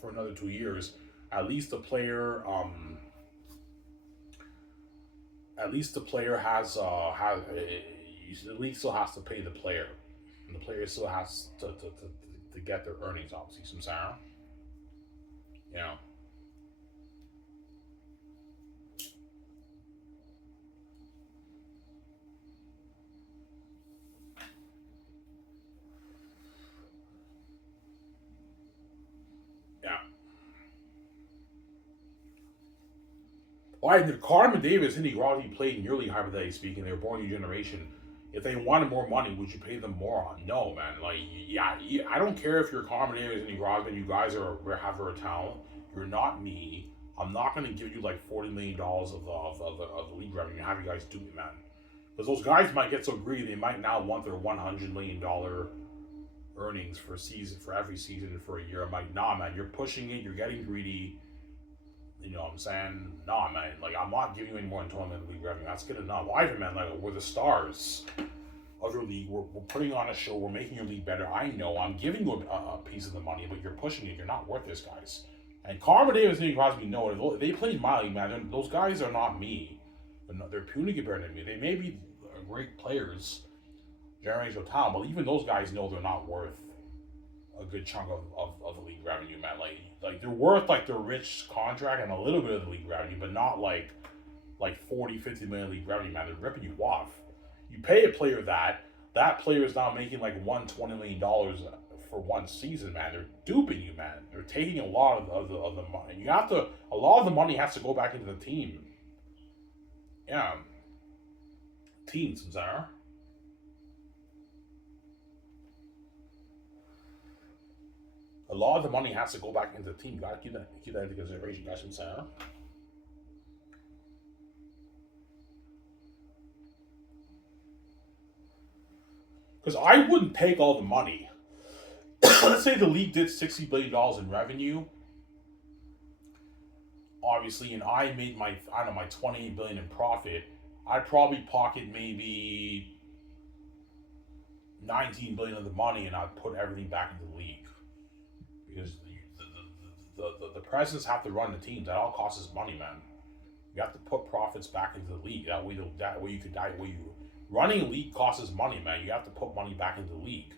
for another 2 years, at least the player has at least still has to pay the player, and the player still has to get their earnings, obviously. Some sound, yeah. Yeah. Why did Carmen Davis and Crosby played nearly hypothetically speaking? They were born new generation. If they wanted more money, would you pay them more? No, man. Like, yeah, I don't care if you're Carmen Davis and Crosby. You guys have a talent. You're not me. I'm not going to give you like $40 million of the league revenue and have you guys do it, man. Because those guys might get so greedy, they might now want their $100 million earnings for every season for a year. I'm like, nah, man. You're pushing it. You're getting greedy. You know what I'm saying? Nah, man. Like, I'm not giving you any more than $20 million league revenue. That's good enough. Why, man? Like, we're the stars of your league. We're putting on a show. We're making your league better. I know. I'm giving you a piece of the money, but you're pushing it. You're not worth this, guys. And Carmen Davis and Crosby know it. They play my league, man. Those guys are not me. They're puny compared to me. They may be great players, generational talent, but even those guys know they're not worth a good chunk of the league revenue, man. Like they're worth like their rich contract and a little bit of the league revenue, but not like 40, 50 million league revenue, man. They're ripping you off. You pay a player that player is now making like $120 million for one season, man. They're duping you, man. They're taking a lot of the money. A lot of the money has to go back into the team. Yeah. Teams, Zara. A lot of the money has to go back into the team. Gotta keep that into consideration, guys, and Sarah. Because I wouldn't take all the money. Let's say the league did $60 billion in revenue, obviously, and I made my $28 billion in profit. I'd probably pocket maybe $19 billion of the money, and I'd put everything back into the league. Because the presidents have to run the teams. That all costs us money, man. You have to put profits back into the league. That way you could die. Running a league costs us money, man. You have to put money back into the league.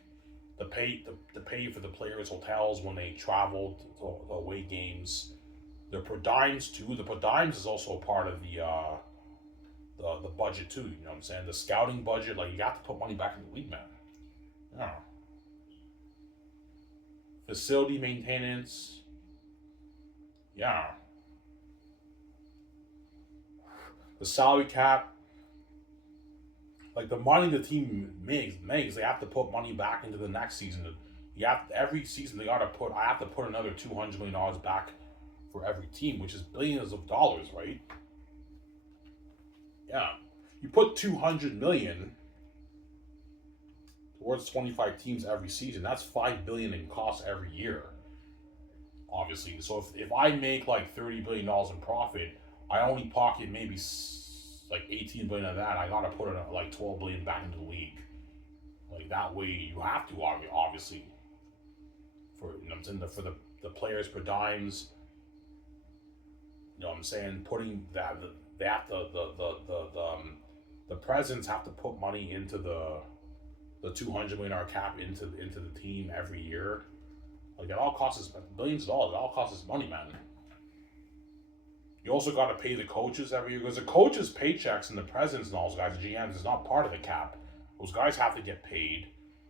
To pay for the players' hotels when they travel to away games. The per dimes too. The per dimes is also a part of the budget too. You know what I'm saying? The scouting budget. Like, you have to put money back in the league, man. Yeah. Facility maintenance. Yeah. The salary cap. Like, the money the team makes, they have to put money back into the next season. Every season I have to put another $200 million back for every team, which is billions of dollars, right? Yeah. You put $200 million towards 25 teams every season. That's $5 billion in costs every year, obviously. So if I make like $30 billion in profit, I only pocket maybe like 18 billion of that. I gotta put like 12 billion back into the league. Like, that way you have to, obviously, for, you know what I'm saying, for the players per dimes. You know what I'm saying? Putting that, they have to, the presidents have to put money into the $200 million cap into the team every year. Like, it all costs us billions of dollars. It all costs us money, man. You also got to pay the coaches every year because the coaches' paychecks and the presidents and all those guys, the GMs, is not part of the cap. Those guys have to get paid.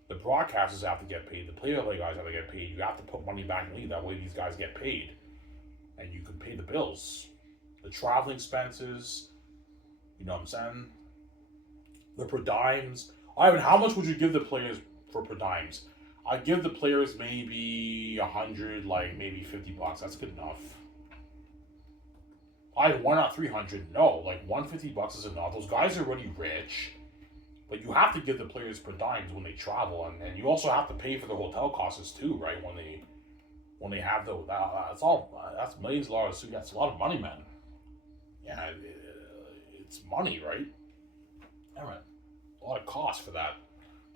The broadcasters have to get paid. The play-by-play guys have to get paid. You have to put money back in the league. That way these guys get paid. And you can pay the bills. The traveling expenses. You know what I'm saying? The per dimes. Ivan, how much would you give the players for per dimes? I'd give the players maybe 100, like maybe $50. That's good enough. Why not 300? No, like $150 is enough. Those guys are already rich. But you have to give the players per dimes when they travel, and you also have to pay for the hotel costs too, right? When they have that's millions of dollars. So that's a lot of money, man. Yeah, it's money, right? Yeah, man. A lot of cost for that.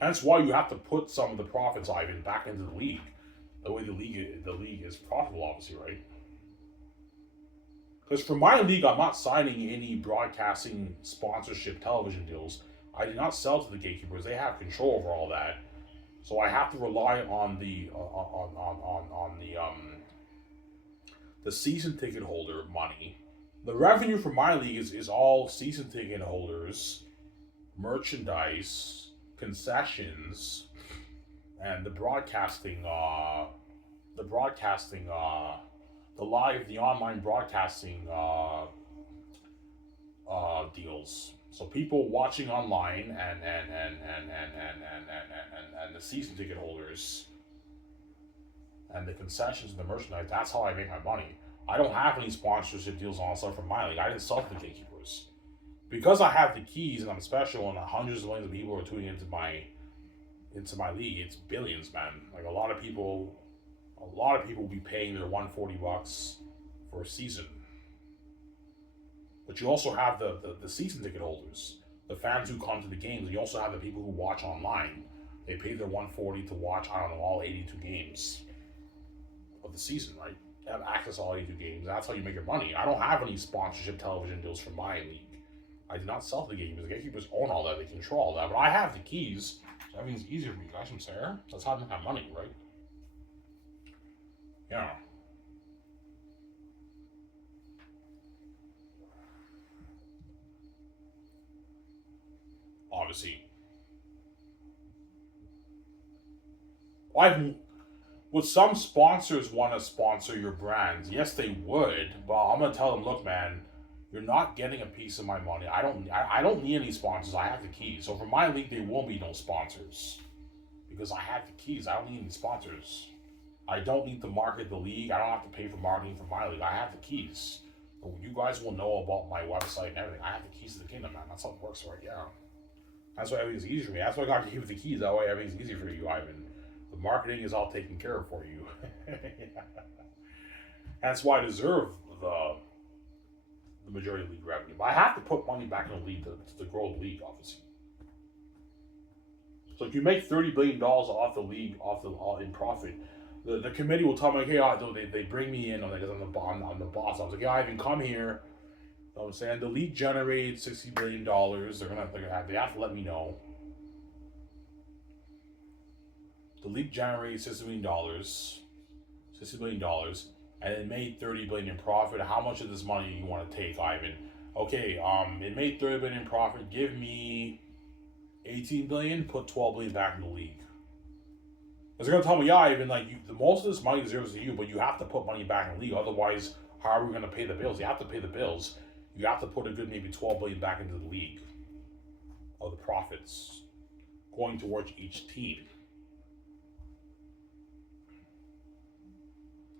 That's why you have to put some of the profits, Ivan, back into the league. The way the league is profitable, obviously, right? Because for my league, I'm not signing any broadcasting sponsorship television deals. I do not sell to the gatekeepers; they have control over all that. So I have to rely on the season ticket holder money. The revenue for my league is all season ticket holders, merchandise, concessions, and the online broadcasting deals. So people watching online and the season ticket holders and the concessions and the merchandise. That's how I make my money. I don't have any sponsorship deals on stuff from my league. I didn't sell to the gatekeepers because I have the keys and I'm special and hundreds of millions of people are tuning into my league. It's billions, man. Like a lot of people will be paying their $140 for a season. But you also have the season ticket holders, the fans who come to the games. And you also have the people who watch online. They pay their $140 to watch, I don't know, all 82 games of the season, right? They have access to all 82 games. That's how you make your money. I don't have any sponsorship television deals for my league. I do not sell to the gatekeepers. The gatekeepers own all that. They control all that. But I have the keys. So everything's easier for you guys. I'm saying that's how I make my money, right? Yeah. Obviously. Would some sponsors want to sponsor your brands? Yes, they would. But I'm gonna tell them, look, man, you're not getting a piece of my money. I don't need any sponsors. I have the keys. So for my league, there won't be no sponsors because I have the keys. I don't need any sponsors. I don't need to market the league. I don't have to pay for marketing for my league. I have the keys. But you guys will know about my website and everything. I have the keys to the kingdom, man. That's how it works, right? Yeah. That's why everything's easy for me. That's why I got to give the keys. That way everything's easy for you, Ivan. The marketing is all taken care of for you. That's why I deserve the majority of league revenue. But I have to put money back in the league to grow the league, obviously. So if you make $30 billion off the league, in profit, the committee will tell me, hey, they bring me in because I'm the boss. I was like, yeah, Ivan, come here. You know what I'm saying? The league generates $60 billion. They have to let me know. The league generated $60 billion, and it made $30 billion in profit. How much of this money do you want to take, Ivan? Okay, it made $30 billion in profit. Give me $18 billion. Put $12 billion back in the league. Because they're gonna tell me, yeah, Ivan, the most of this money deserves to you, but you have to put money back in the league. Otherwise, how are we gonna pay the bills? You have to pay the bills. You have to put a good maybe $12 billion back into the league of the profits going towards each team.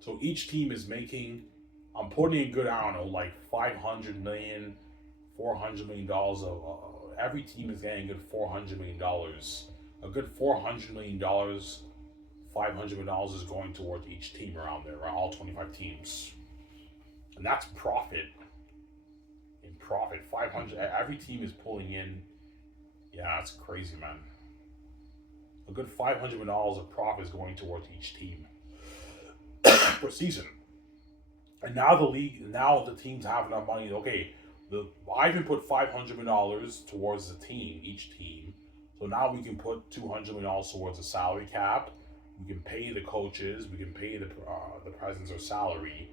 So each team is making, I'm putting a good, I don't know, like $500 million, $400 million every team is getting a good $400 million. A good $400 million, $500 million is going towards each team around there, around all 25 teams. And that's profit. In profit, 500, every team is pulling in, yeah, that's crazy, man. A good $500 million of profit is going towards each team per season. And now the teams have enough money. Okay, Ivan put $500 million towards the team, each team. So now we can put $200 million towards the salary cap. We can pay the coaches. We can pay the presidents their salary.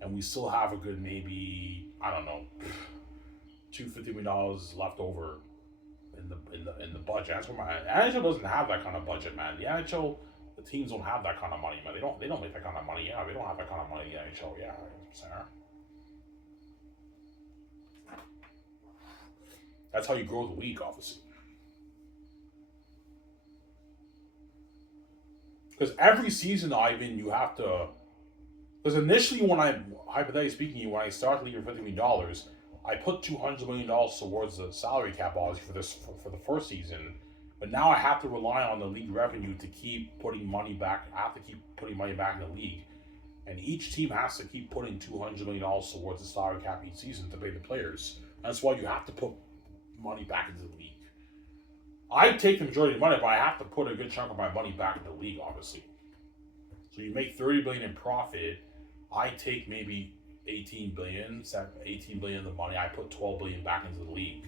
and we still have a good maybe, I don't know, $250 million left over in the budget. That's what my NHL doesn't have that kind of budget, man. The NHL, the teams don't have that kind of money, man. They don't make that kind of money. Yeah, they don't have that kind of money in the NHL. Yeah, Sarah. That's how you grow the league, obviously. Because every season, Ivan, you have to. Because initially, hypothetically speaking, when I started the league for $50 million, I put $200 million towards the salary cap, obviously, for the first season. But now I have to rely on the league revenue to keep putting money back. I have to keep putting money back in the league. And each team has to keep putting $200 million towards the salary cap each season to pay the players. That's why you have to put money back into the league. I take the majority of the money, but I have to put a good chunk of my money back in the league, obviously. So you make $30 billion in profit. I take maybe 18 billion of the money. I put 12 billion back into the league,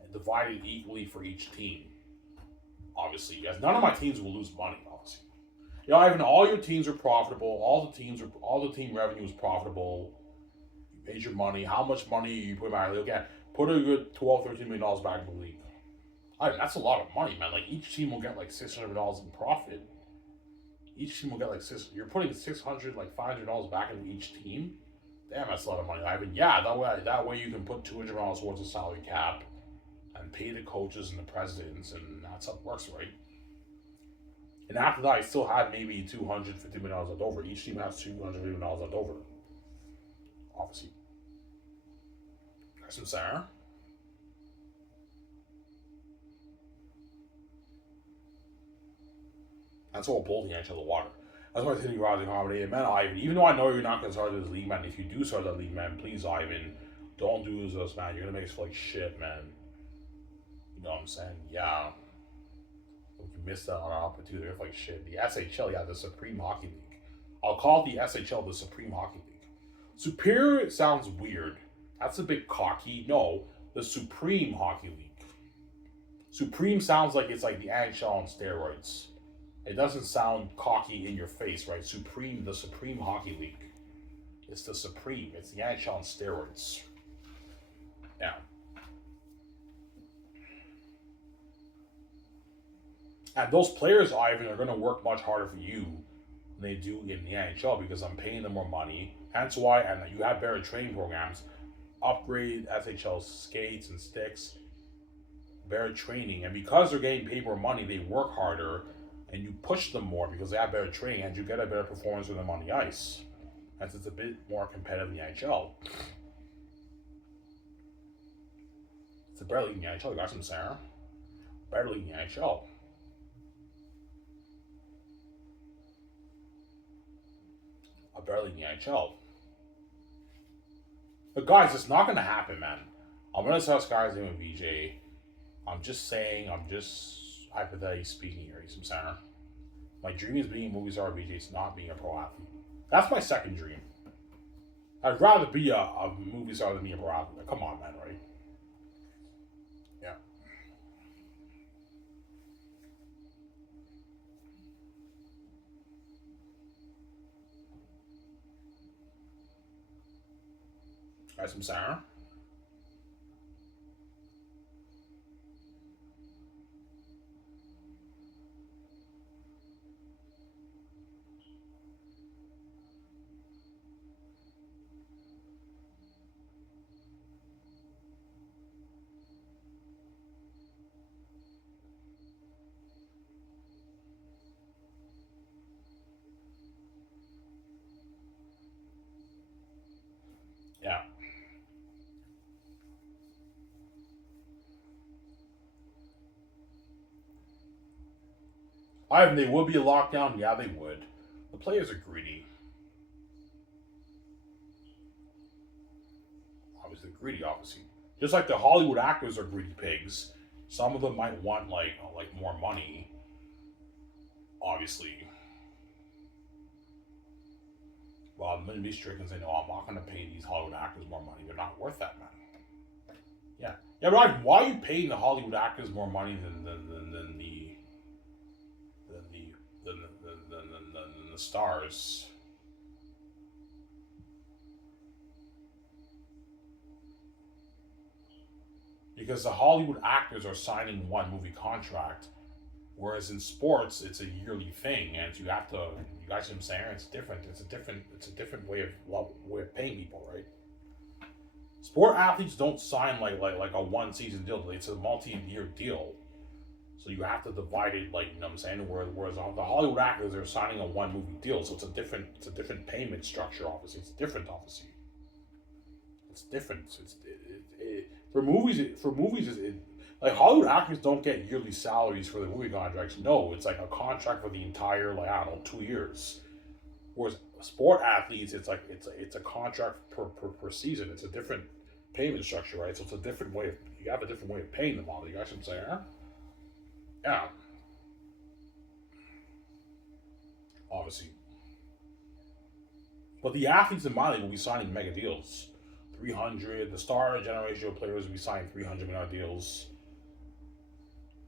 and divide it equally for each team. Obviously, because none of my teams will lose money. Obviously, Ivan, all your teams are profitable. All the team revenue is profitable. You made your money. How much money you put back? Okay, put a good $12, $13 million back in the league. That's a lot of money, man. Like each team will get like $600 in profit. Each team will get like you're putting $600, like $500 back into each team. Damn, that's a lot of money, Ivan. Yeah, that way you can put $200 towards the salary cap, and pay the coaches and the presidents, and that's how it works, right? And after that, I still had maybe $250 million left over. Each team has $200 million left over. Obviously, that's Sarah. That's all bolting each other water. That's why I think you're out of the accommodate. Man, Ivan, even though I know you're not going to start this league, man, if you do start that league, man, please, Ivan, don't do this, man. You're going to make us feel like shit, man. You know what I'm saying? Yeah. We missed out on an opportunity. We're like shit. The SHL, yeah, the Supreme Hockey League. I'll call the SHL the Supreme Hockey League. Superior sounds weird. That's a bit cocky. No, the Supreme Hockey League. Supreme sounds like it's like the NHL on steroids. It doesn't sound cocky in your face, right? The Supreme Hockey League. It's the Supreme. It's the NHL on steroids. Yeah. And those players, Ivan, are going to work much harder for you than they do in the NHL because I'm paying them more money. Hence why, and you have better training programs, upgrade SHL skates and sticks, better training. And because they're getting paid more money, they work harder. And you push them more because they have better training and you get a better performance with them on the ice. As it's a bit more competitive in the NHL. It's a better league in the NHL. You got some Sarah. Better league in the NHL. A better league in the NHL. But guys, it's not going to happen, man. I'm going to tell guys in with VJ. I'm just hypothetically speaking here, some center. My dream is being a movie star, VJ. It's not being a pro athlete. That's my second dream. I'd rather be a movie star than be a pro athlete. Come on, man, right? Yeah. Got some Sarah. Yeah. Ivan, they would be a lockdown? Yeah, they would. The players are greedy. Obviously, greedy, obviously. Just like the Hollywood actors are greedy pigs. Some of them might want like more money. Obviously. Well, I'm going to be strict and say, no, I'm not going to pay these Hollywood actors more money. They're not worth that, man. Yeah. Yeah, but Ivan, why are you paying the Hollywood actors more money than the stars? because the Hollywood actors are signing one movie contract, whereas in sports it's a yearly thing, and you have to. You guys know what I'm saying? It's different. It's a different way of paying people, right? Sport athletes don't sign like a one season deal. It's a multi-year deal. So you have to divide it, like, you know what I'm saying? Whereas the Hollywood actors are signing a one movie deal, so it's a different payment structure. Obviously, it's different. Obviously, it's different. For movies, like Hollywood actors don't get yearly salaries for their movie contracts. No, it's like a contract for the entire, like, I don't know, 2 years. Whereas sport athletes, it's a contract per season. It's a different payment structure, right? So it's a different way of you have a different way of paying them all. You guys should say, huh? Yeah, obviously. But the athletes in my league will be signing mega deals. 300, the star generational players will be signing $300 million deals,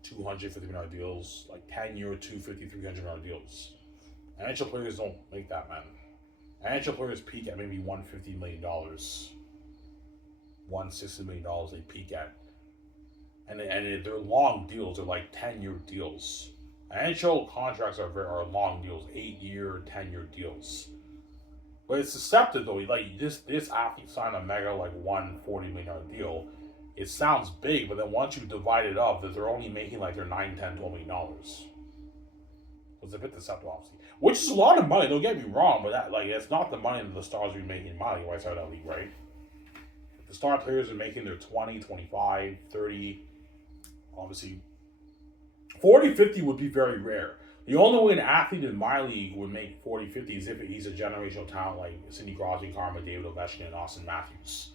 $250 million deals, like 10-year, $250, $300 deals. NHL players don't make that, man. NHL players peak at maybe $150 million, $160 million they peak at. And they're long deals. They're like 10-year deals. NHL contracts are long deals, 8-year, 10-year deals. But it's deceptive though. Like this athlete signed a mega like $140 million deal. It sounds big, but then once you divide it up, that they're only making like their $9, $10, $12 million. It's a bit deceptive, obviously. Which is a lot of money. Don't get me wrong, but that like it's not the money that the stars are making in my league. Why that league, right? The star players are making their 20, 25, 30. Obviously, 40, 50 would be very rare. The only way an athlete in my league would make 40, 50 is if he's a generational talent like Sidney Crosby, Karma, David Ovechkin, and Austin Matthews,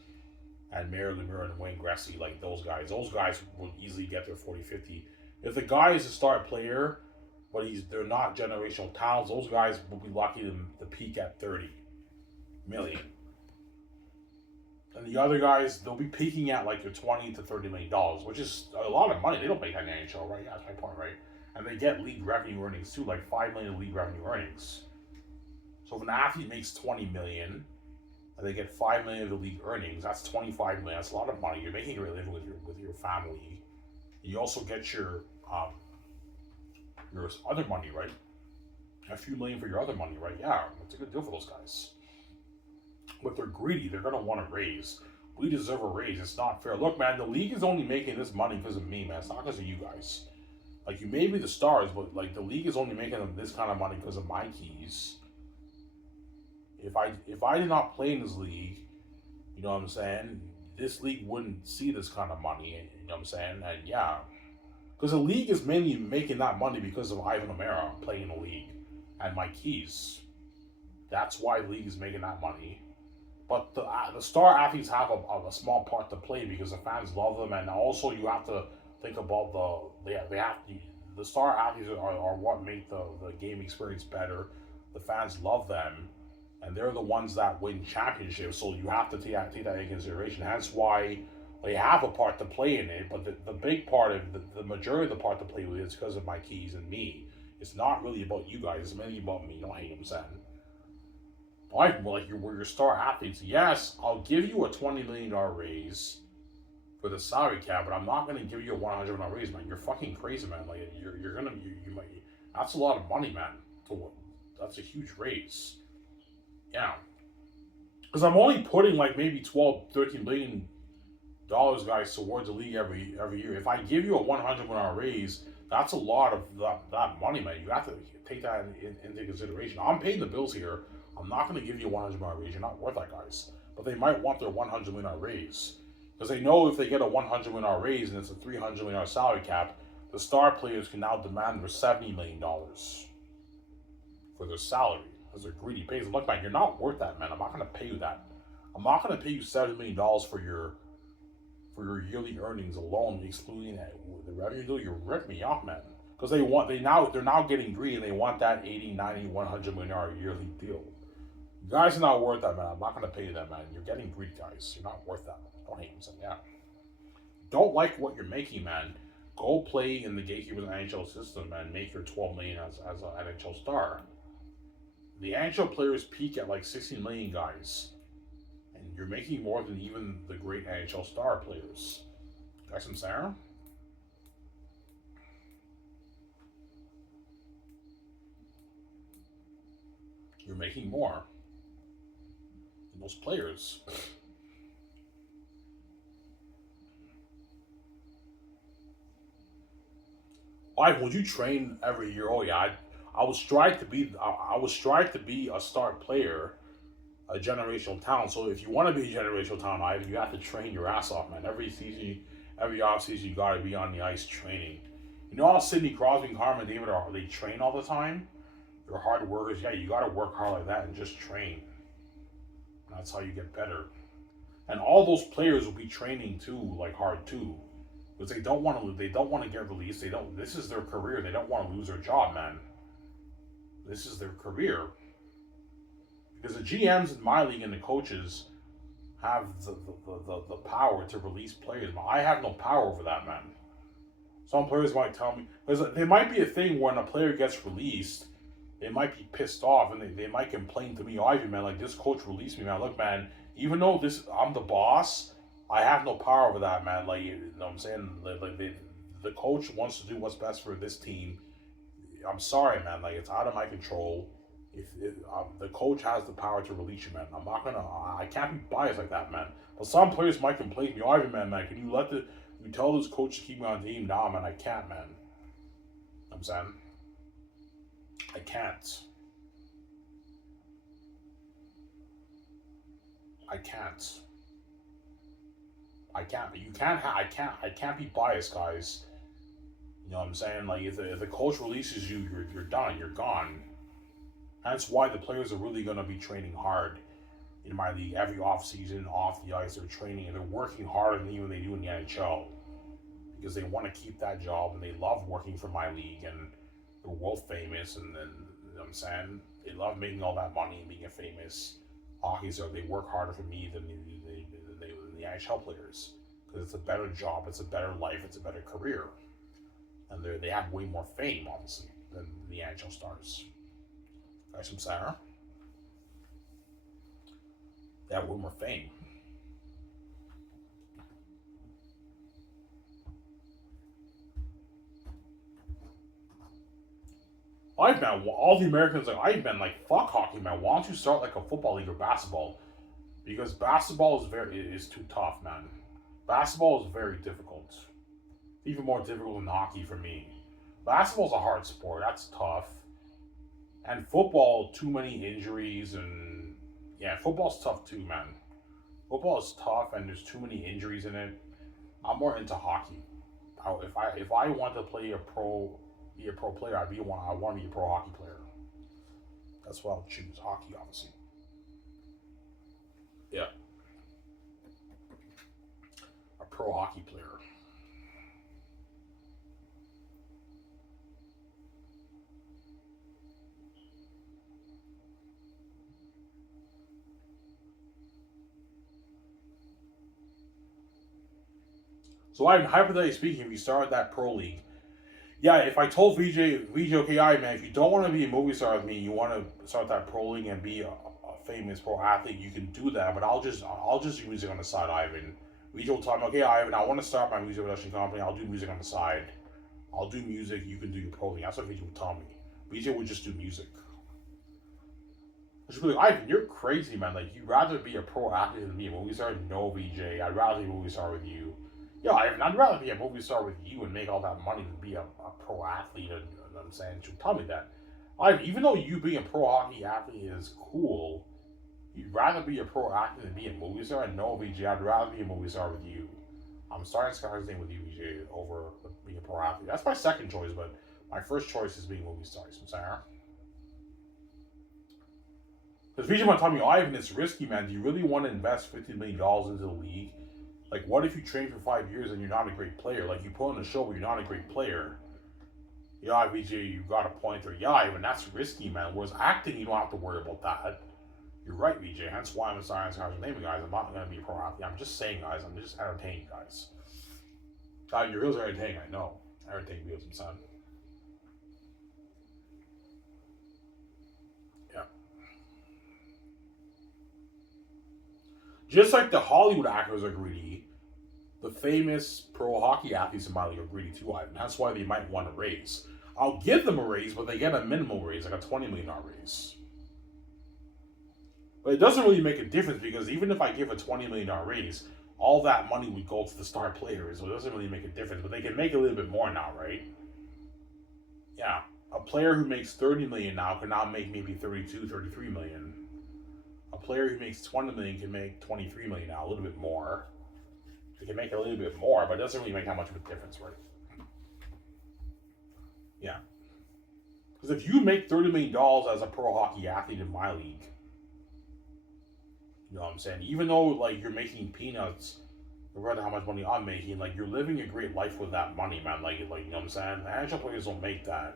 and Mario Lemieux and Wayne Gretzky, like those guys. Those guys would easily get their 40, 50. If the guy is a star player, but they're not generational talents, those guys will be lucky to peak at 30 million. And the other guys, they'll be peaking at like their $20 to $30 million, which is a lot of money. They don't make that in the NHL, right? That's my point, right? And they get league revenue earnings too, like $5 million league revenue earnings. So if an athlete makes $20 million and they get $5 million of the league earnings, that's $25 million. That's a lot of money. You're making a living with your family. You also get your other money, right? A few million for your other money, right? Yeah, it's a good deal for those guys. But they're greedy. They're gonna want to raise. We deserve a raise. It's not fair. Look, man, the league is only making this money because of me, man. It's not because of you guys. Like, you may be the stars, but like the league is only making them this kind of money because of my keys. If I did not play in this league, you know what I'm saying, this league wouldn't see this kind of money. You know what I'm saying? And yeah, because the league is mainly making that money because of Ivan O'Mara playing in the league and my keys. That's why the league is making that money. But the star athletes have a small part to play because the fans love them, and also you have to think about the star athletes are what make the game experience better. The fans love them, and they're the ones that win championships. So you have to take that into consideration. That's why they have a part to play in it. But the big part of the majority of the part to play with is because of my keys and me. It's not really about you guys. It's mainly about me. Don't hate him, saying. Like we're your star athletes. Yes, I'll give you a $20 million raise for the salary cap, but I'm not gonna give you a $100 million raise, man. You're fucking crazy, man. Like you're gonna you might. That's a lot of money, man. That's a huge raise. Yeah, because I'm only putting like maybe 12, 13 billion dollars, guys, towards the league every year. If I give you a $100 million raise, that's a lot of that money, man. You have to take that into consideration. I'm paying the bills here. I'm not going to give you a $100 million raise. You're not worth that, guys. But they might want their $100 million raise. Because they know if they get a $100 million raise and it's a $300 million salary cap, the star players can now demand their $70 million for their salary. Because they're greedy pays. Look, man, you're not worth that, man. I'm not going to pay you that. I'm not going to pay you $70 million for your yearly earnings alone, excluding the revenue deal. You're ripping me off, man. Because they're now getting greedy and they want that 80, 90, $100 million yearly deal. You guys are not worth that, man. I'm not going to pay you that, man. You're getting greedy, guys. You're not worth that. Don't hate him, yeah. Don't like what you're making, man. Go play in the Gatekeepers NHL system and make your $12 million as an NHL star. The NHL players peak at like 16 million, guys. And you're making more than even the great NHL star players. Got some Sarah? You're making more than those players. Why would you train every year? Oh yeah, I was strive to be I was strive to be a star player, a generational talent. So if you want to be a generational talent, Ivan, you have to train your ass off, man. Every season, every off season, you got to be on the ice training. You know how Sidney Crosby and Carmen David are? They train all the time. They're hard workers. Yeah, you got to work hard like that and just train. That's how you get better. And all those players will be training too, like hard too, because they don't want to. They don't want to get released. They don't. This is their career. They don't want to lose their job, man. This is their career. Because the GMs in my league and the coaches have the power to release players. But I have no power over that, man. Some players might tell me, because there might be a thing when a player gets released, they might be pissed off and they might complain to me, Ivy, man, like this coach released me, man. Look, man, even though I'm the boss, I have no power over that, man. Like, you know what I'm saying? Like the coach wants to do what's best for this team. I'm sorry, man. Like, it's out of my control. If the coach has the power to release you, man, I can't be biased like that, man. But some players might complain to me, Ivy, man, can you tell this coach to keep me on the team? Nah, man, I can't, man. You know what I'm saying? I can't. I can't. I can't. You can't. I can't. I can't be biased, guys. You know what I'm saying? Like if the coach releases you, you're done. You're gone. That's why the players are really gonna be training hard in my league every off season, off the ice. They're training and they're working harder than even they do in the NHL because they want to keep that job and they love working for my league and they're world famous and then you know what I'm saying they love making all that money and being a famous hockey star. They work harder for me than the NHL players because it's a better job, it's a better life, it's a better career, and they have way more fame obviously than the NHL stars. Guys from Sarah, they have way more fame. I've been all the Americans like I've been like fuck hockey, man. Why don't you start like a football league or basketball? Because basketball is too tough, man. Basketball is very difficult, even more difficult than hockey for me. Basketball's a hard sport. That's tough. And football, too many injuries and yeah, football's tough too, man. Football is tough and there's too many injuries in it. I'm more into hockey. If I want to be a pro player, I want to be a pro hockey player. That's what I'll choose. Hockey, obviously. Yeah, a pro hockey player. So I'm hypothetically speaking, if you started that pro league, yeah, if I told VJ, okay, all right, man, if you don't want to be a movie star with me, you want to start that pro league and be a famous pro athlete, you can do that. But I'll just do music on the side, Ivan. VJ will tell me, okay, Ivan, I want to start my music production company. I'll do music on the side. I'll do music. You can do your pro league. That's what VJ would tell me. VJ would just do music. I should be like, Ivan, you're crazy, man. Like, you'd rather be a pro athlete than be a movie star? No, VJ. I'd rather be a movie star with you. Yeah, I'd rather be a movie star with you and make all that money than be a pro athlete. And, you know what I'm saying? She'll tell me that. Even though you being a pro hockey athlete is cool, you'd rather be a pro athlete than be a movie star? And no, VJ, I'd rather be a movie star with you. I'm starting Sky's name with you, VJ, over being a pro athlete. That's my second choice, but my first choice is being a movie star. So I'm saying, because VJ might tell me, Ivan, it's risky, man. Do you really want to invest $50 million into the league? Like, what if you train for 5 years and you're not a great player? Like, you put on a show but you're not a great player. Yeah, VJ, you got a point there. Yeah, Ivan, that's risky, man. Whereas acting, you don't have to worry about that. You're right, VJ. Hence why I'm a science guy's name, guys. I'm not going to be a pro athlete. I'm just saying, guys. I'm just entertaining, guys. Your reels are entertaining, I know. Entertaining videos, I'm saying. Yeah. Just like the Hollywood actors are greedy, The famous pro hockey athletes in my league are greedy too, Ivan. That's why they might want a raise. I'll give them a raise, but they get a minimal raise, like a $20 million raise. But it doesn't really make a difference because even if I give a $20 million raise, all that money would go to the star players, so it doesn't really make a difference. But they can make a little bit more now, right? Yeah. A player who makes $30 million now can now make maybe $32, $33 million. A player who makes $20 million can make $23 million now, a little bit more. They can make a little bit more, but it doesn't really make that much of a difference, right? Yeah. Because if you make $30 million as a pro hockey athlete in my league, you know what I'm saying? Even though like you're making peanuts compared to how much money I'm making, like you're living a great life with that money, man. Like you know what I'm saying? The NHL players don't make that.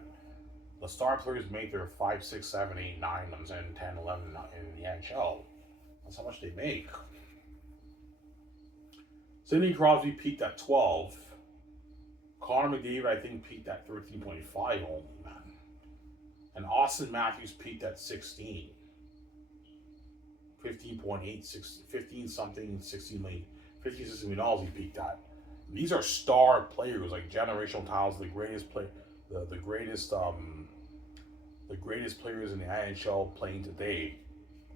The star players make their 5, 6, 7, 8, 9, I'm saying 10, 11 in the NHL. That's how much they make. Sidney Crosby peaked at 12. Connor McDavid, I think, peaked at 13.5 only, man. And Austin Matthews peaked at 16. 15.8, 15 something, 16 million, 15, $16 million he peaked at. These are star players, like generational talents, the greatest players in the NHL playing today,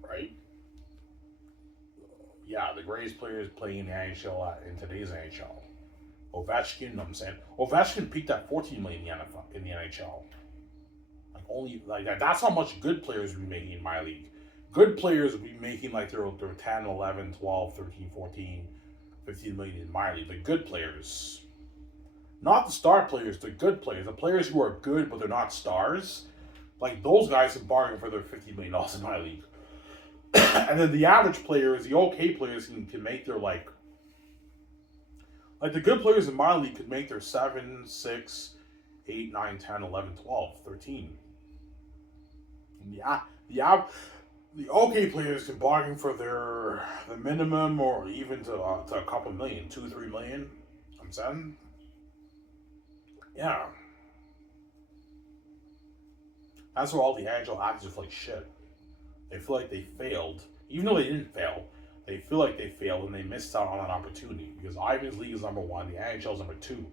right? Yeah, the greatest players playing in the NHL in today's NHL. Ovechkin, you know what I'm saying? Ovechkin peaked at 14 million in the NHL. Like only like that. That's how much good players would be making in my league. Good players would be making like their 10, 11, 12, 13, 14, 15 million in my league. The good players. Not the star players, the good players. The players who are good but they're not stars. Like those guys can bargain for their $50 million in my league. And then the average players, the okay players can make their like the good players in my league could make their 7, 6, 8, 9, 10, 11, 12, 13. And the okay players can bargain for the minimum or even to a couple million, 2, 3 million. I'm saying, yeah. That's where all the NHL athletes are like shit. They feel like they failed, even though they didn't fail. They feel like they failed and they missed out on an opportunity because Ivan's league is number 1, the NHL is number 2.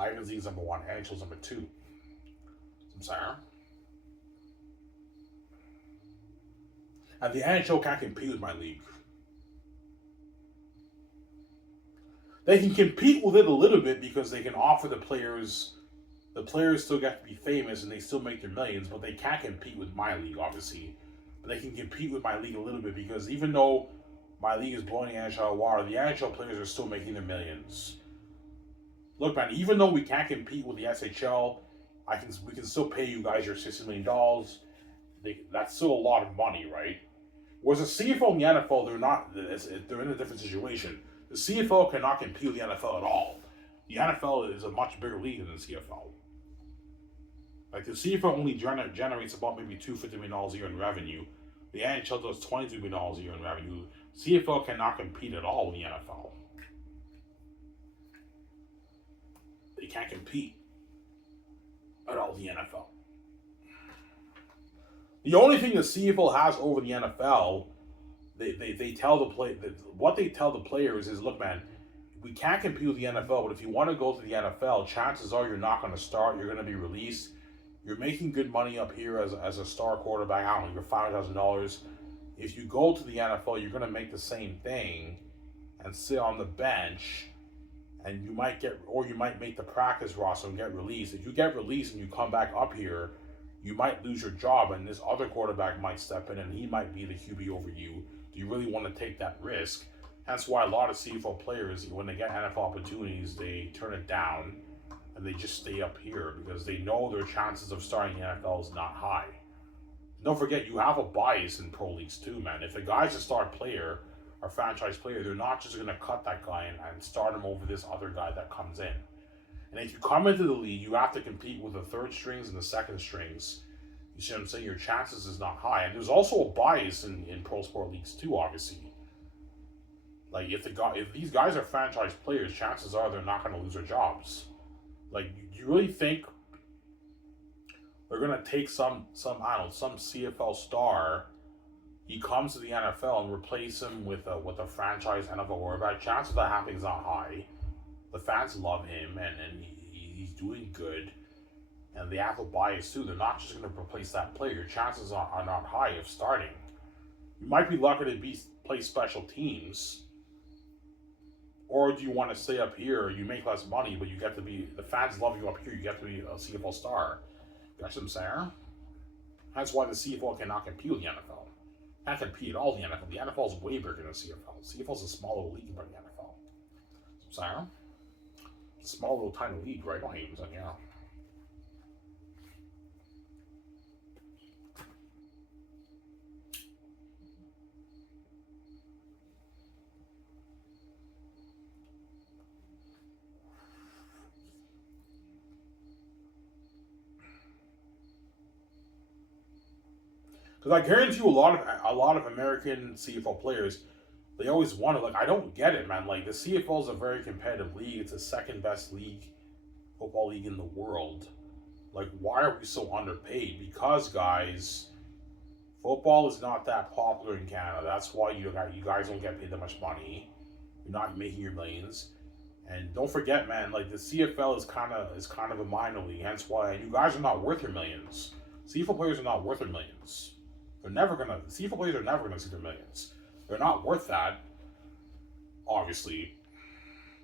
Ivan's league is number 1, NHL is number 2. I'm sorry. And the NHL can't compete with my league. They can compete with it a little bit because they can offer the players still get to be famous and they still make their millions, but they can't compete with my league, obviously. But they can compete with my league a little bit because even though my league is blowing the NHL out of water, the NHL players are still making their millions. Look, man, even though we can't compete with the SHL, we can still pay you guys your $60 million. That's still a lot of money, right? Whereas the CFL and the NFL, they're in a different situation. The CFL cannot compete with the NFL at all. The NFL is a much bigger league than the CFL. Like the CFL only generates about maybe $250 million a year in revenue. The NHL does $22 million a year in revenue. CFL cannot compete at all with the NFL. They can't compete at all with the NFL. The only thing the CFL has over the NFL, they tell what they tell the players is, look, man, we can't compete with the NFL, but if you want to go to the NFL, chances are you're not going to start. You're going to be released. You're making good money up here as a star quarterback. I don't know, you're $500,000. If you go to the NFL, you're going to make the same thing and sit on the bench, and you might make the practice roster and get released. If you get released and you come back up here, you might lose your job, and this other quarterback might step in, and he might be the QB over you. Do you really want to take that risk? That's why a lot of CFL players, when they get NFL opportunities, they turn it down and they just stay up here because they know their chances of starting the NFL is not high. Don't forget, you have a bias in pro leagues too, man. If a guy's a star player or franchise player, they're not just going to cut that guy and start him over this other guy that comes in. And if you come into the league, you have to compete with the third strings and the second strings. You see what I'm saying? Your chances is not high. And there's also a bias in pro sport leagues too, obviously. Like, if these guys are franchise players, chances are they're not going to lose their jobs. Like, do you really think they're going to take some CFL star, he comes to the NFL and replace him with a franchise NFL quarterback, chances of that happening is not high. The fans love him, and he's doing good. And they have a bias too. They're not just going to replace that player. Your chances are not high of starting. You might be lucky to play special teams. Or do you want to stay up here? You make less money, but you get to be, the fans love you up here. You get to be a CFL star. That's what I'm saying. That's why the CFL cannot compete with the NFL. Can't compete at all with the NFL. The NFL is way bigger than the CFL. The CFL is a smaller league compared to the NFL. That's what I'm saying. It's a small little tiny league, right? Don't hate him, yeah. Because I guarantee you, a lot of American CFL players, they always want to, like, I don't get it, man. Like, the CFL is a very competitive league. It's the second best football league in the world. Like, why are we so underpaid? Because, guys, football is not that popular in Canada. That's why you guys don't get paid that much money. You're not making your millions. And don't forget, man, like, the CFL is kind of a minor league. Hence why you guys are not worth your millions. CFL players are not worth their millions. The CFL players are never gonna see their millions. They're not worth that, obviously.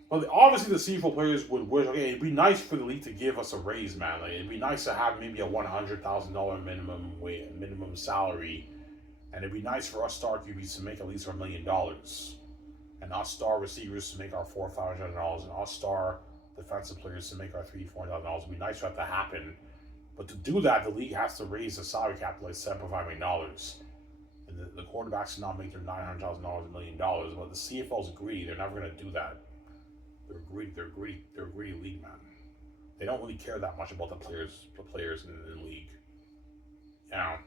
But obviously the CFL players would wish, okay, it'd be nice for the league to give us a raise, man. Like, it'd be nice to have maybe a $100,000 minimum salary. And it'd be nice for us star QBs to make at least $1 million. And us star receivers to make our $400,000 or $500,000. And us star defensive players to make our $3,000-$4,000. It'd be nice for that to happen. But to do that, the league has to raise the salary cap to like $7.5 million. And the quarterbacks cannot make their $900,000 $1 million. But the CFL's greedy. They're never going to do that. They're greedy. They're a greedy league, man. They don't really care that much about the players in the league. Yeah.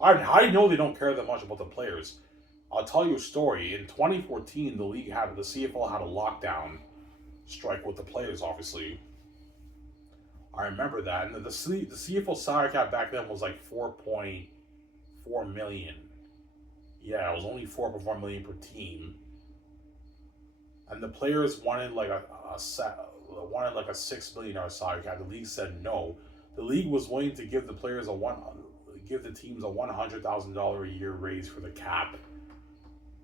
I know they don't care that much about the players. I'll tell you a story. In 2014, the CFL had a lockdown strike with the players, obviously. I remember that. And the CFL salary cap back then was like $4.4 million. Yeah, it was only $4.4 million per team. And the players wanted like a $6 million salary cap. The league said no. The league was willing to give the teams a $100,000 a year raise for the cap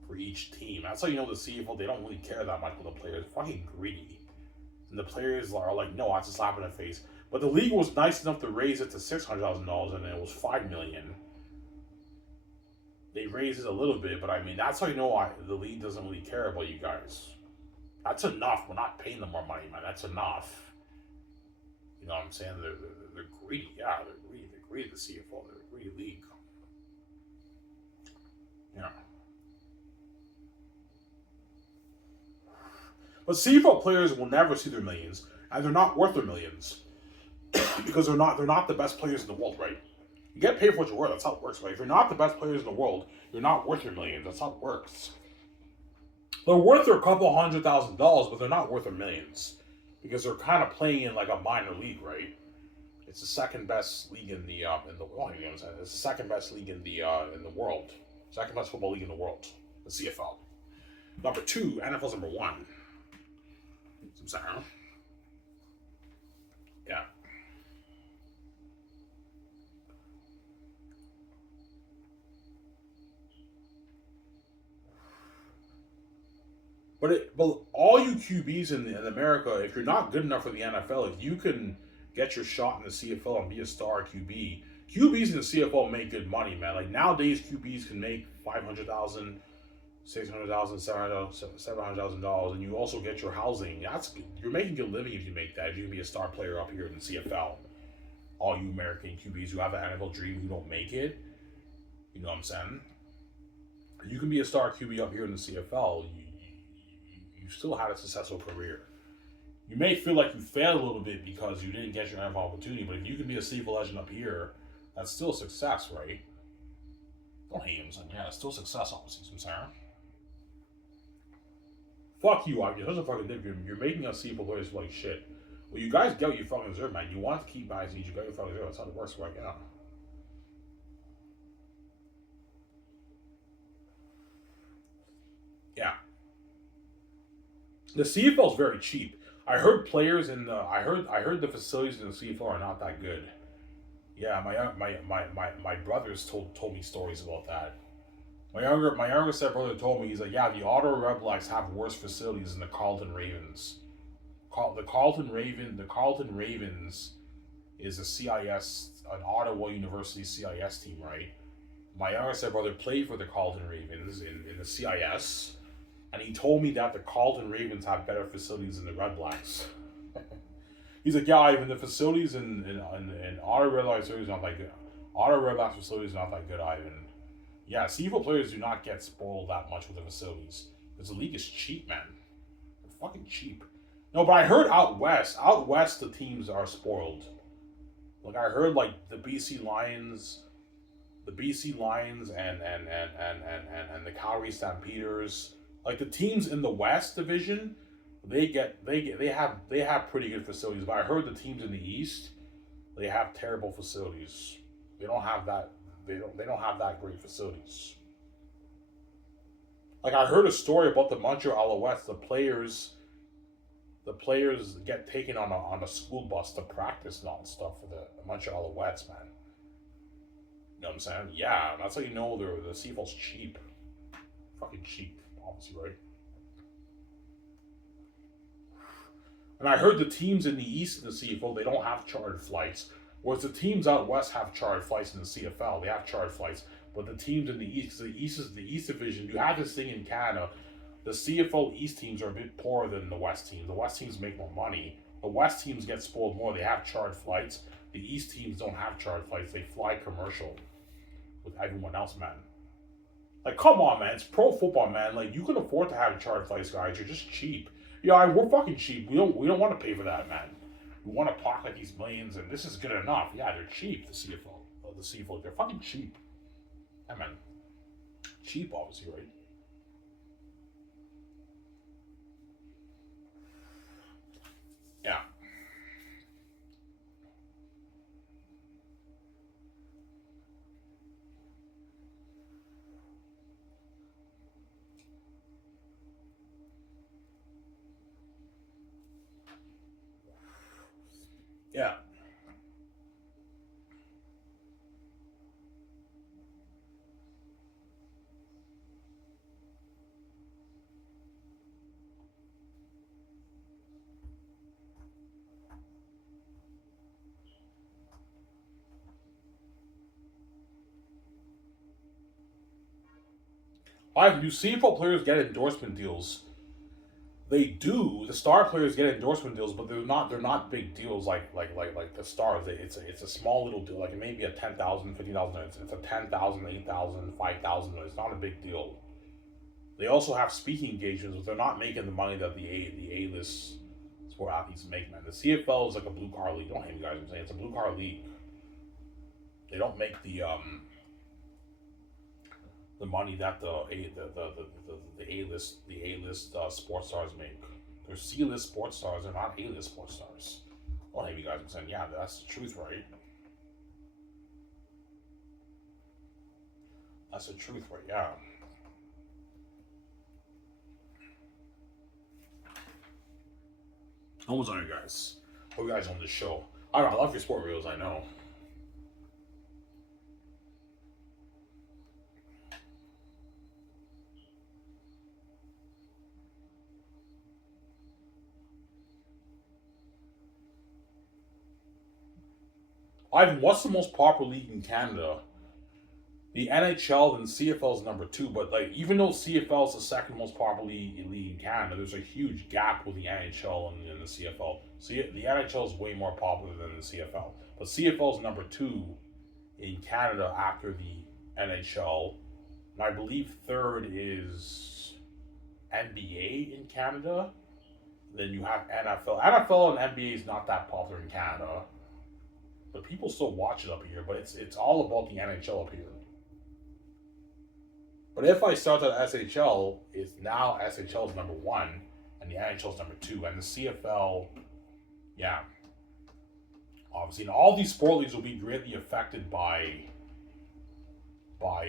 for each team. That's how you know the CFL, they don't really care that much about the players. They're fucking greedy. And the players are like, no, that's a slap in the face. But the league was nice enough to raise it to $600,000, and it was $5 million. They raised it a little bit, but I mean, that's how you know the league doesn't really care about you guys. That's enough. We're not paying them more money, man. That's enough. You know what I'm saying? They're greedy. Yeah, they're greedy. They're greedy, the CFL. They're a greedy league. Yeah. But CFL players will never see their millions, and they're not worth their millions because they're not the best players in the world, right? You get paid for what you're worth. That's how it works, right? If you're not the best players in the world, you're not worth your millions. That's how it works. They're worth their couple $100,000, but they're not worth their millions because they're kind of playing in like a minor league, right? It's the second best league in the world. You know what I'm saying? It's the second best league in the world. Second best football league in the world, the CFL. Number 2, NFL's number 1. Sorry. Yeah. But all you QBs in America, if you're not good enough for the NFL, if you can get your shot in the CFL and be a star QB, QBs in the CFL make good money, man. Like nowadays, QBs can make $500,000, $600,000, $700,000, and you also get your housing. You're making a good living if you make that. If you can be a star player up here in the CFL. All you American QBs who have an NFL dream who don't make it, you know what I'm saying? You can be a star QB up here in the CFL. You still had a successful career. You may feel like you failed a little bit because you didn't get your NFL opportunity, but if you can be a CFL legend up here, that's still success, right? Don't hate him, son. Yeah, it's still success, obviously. I'm sorry. Fuck you, you're such a fucking dick. You're making us CFL players like shit. Well, you guys get what you fucking deserve, man. You want to keep guys, you got your fucking deserve. That's how it works right now. Yeah, the CFL is very cheap. I heard players in the I heard the facilities in the CFL are not that good. Yeah, my brothers told me stories about that. My younger stepbrother told me, he's like, yeah, the Ottawa Redblacks have worse facilities than the Carleton Ravens. The Carleton Ravens is a CIS, an Ottawa University CIS team, right? My younger stepbrother played for the Carleton Ravens in the CIS, and he told me that the Carleton Ravens have better facilities than the Red Blacks. He's like, yeah, even the facilities in Ottawa Red Blacks facilities not that good. Ottawa Red Blacks facilities not that good, Ivan. Yeah, CFL players do not get spoiled that much with the facilities. Because the league is cheap, man. They're fucking cheap. No, but I heard out west the teams are spoiled. Like I heard like the BC Lions and the Calgary Stampeders, like the teams in the West Division, they have pretty good facilities. But I heard the teams in the East, they have terrible facilities. They don't have that. They don't have that great facilities. Like I heard a story about the Montreal Alouettes. The players get taken on a school bus to practice and all that stuff for the Montreal Alouettes, man. You know what I'm saying? Yeah, that's how you know the CFL's cheap. Fucking cheap, obviously, right? And I heard the teams in the East in the CFL, they don't have chartered flights. Whereas the teams out West have chartered flights in the CFL. They have chartered flights. But the teams in the East, because the East is the East Division, you have this thing in Canada. The CFL East teams are a bit poorer than the West teams. The West teams make more money. The West teams get spoiled more. They have chartered flights. The East teams don't have chartered flights. They fly commercial with everyone else, man. Like, come on, man. It's pro football, man. Like, you can afford to have chartered flights, guys. You're just cheap. Yeah, we're fucking cheap. We don't want to pay for that, man. We want to pocket these millions, and this is good enough. Yeah, they're cheap. The CFL, they're fucking cheap. Yeah, man. Cheap, obviously, right? Yeah, yeah, I do CFL players get endorsement deals? They do. The star players get endorsement deals, but they're not big deals like the stars. It's a small little deal. Like it may be a 10,000, 50,000. It's a 10,000, 8,000, 5,000. It's not a big deal. They also have speaking engagements, but they're not making the money that the A list sport athletes make. Man, the CFL is like a blue car league. Don't hate me, guys. I'm saying it's a blue car league. They don't make the money that the A list sports stars make. They're C list sports stars. They're not A list sports stars. Well, hey, you guys are saying, yeah, that's the truth, right? That's the truth, right? Yeah. Almost on you guys. Hope you guys on this show. I love your sport reels. I know. Ivan, what's the most popular league in Canada? The NHL and CFL is number two, but like even though CFL is the second most popular league in Canada, there's a huge gap with the NHL and the CFL. See, the NHL is way more popular than the CFL, but CFL is number two in Canada after the NHL, and I believe third is NBA in Canada. Then you have NFL. NFL and NBA is not that popular in Canada, but people still watch it up here. But it's all about the NHL up here. But if I start at SHL, it's now SHL is number one, and the NHL is number two, and the CFL, yeah, obviously, and all these sport leagues will be greatly affected by my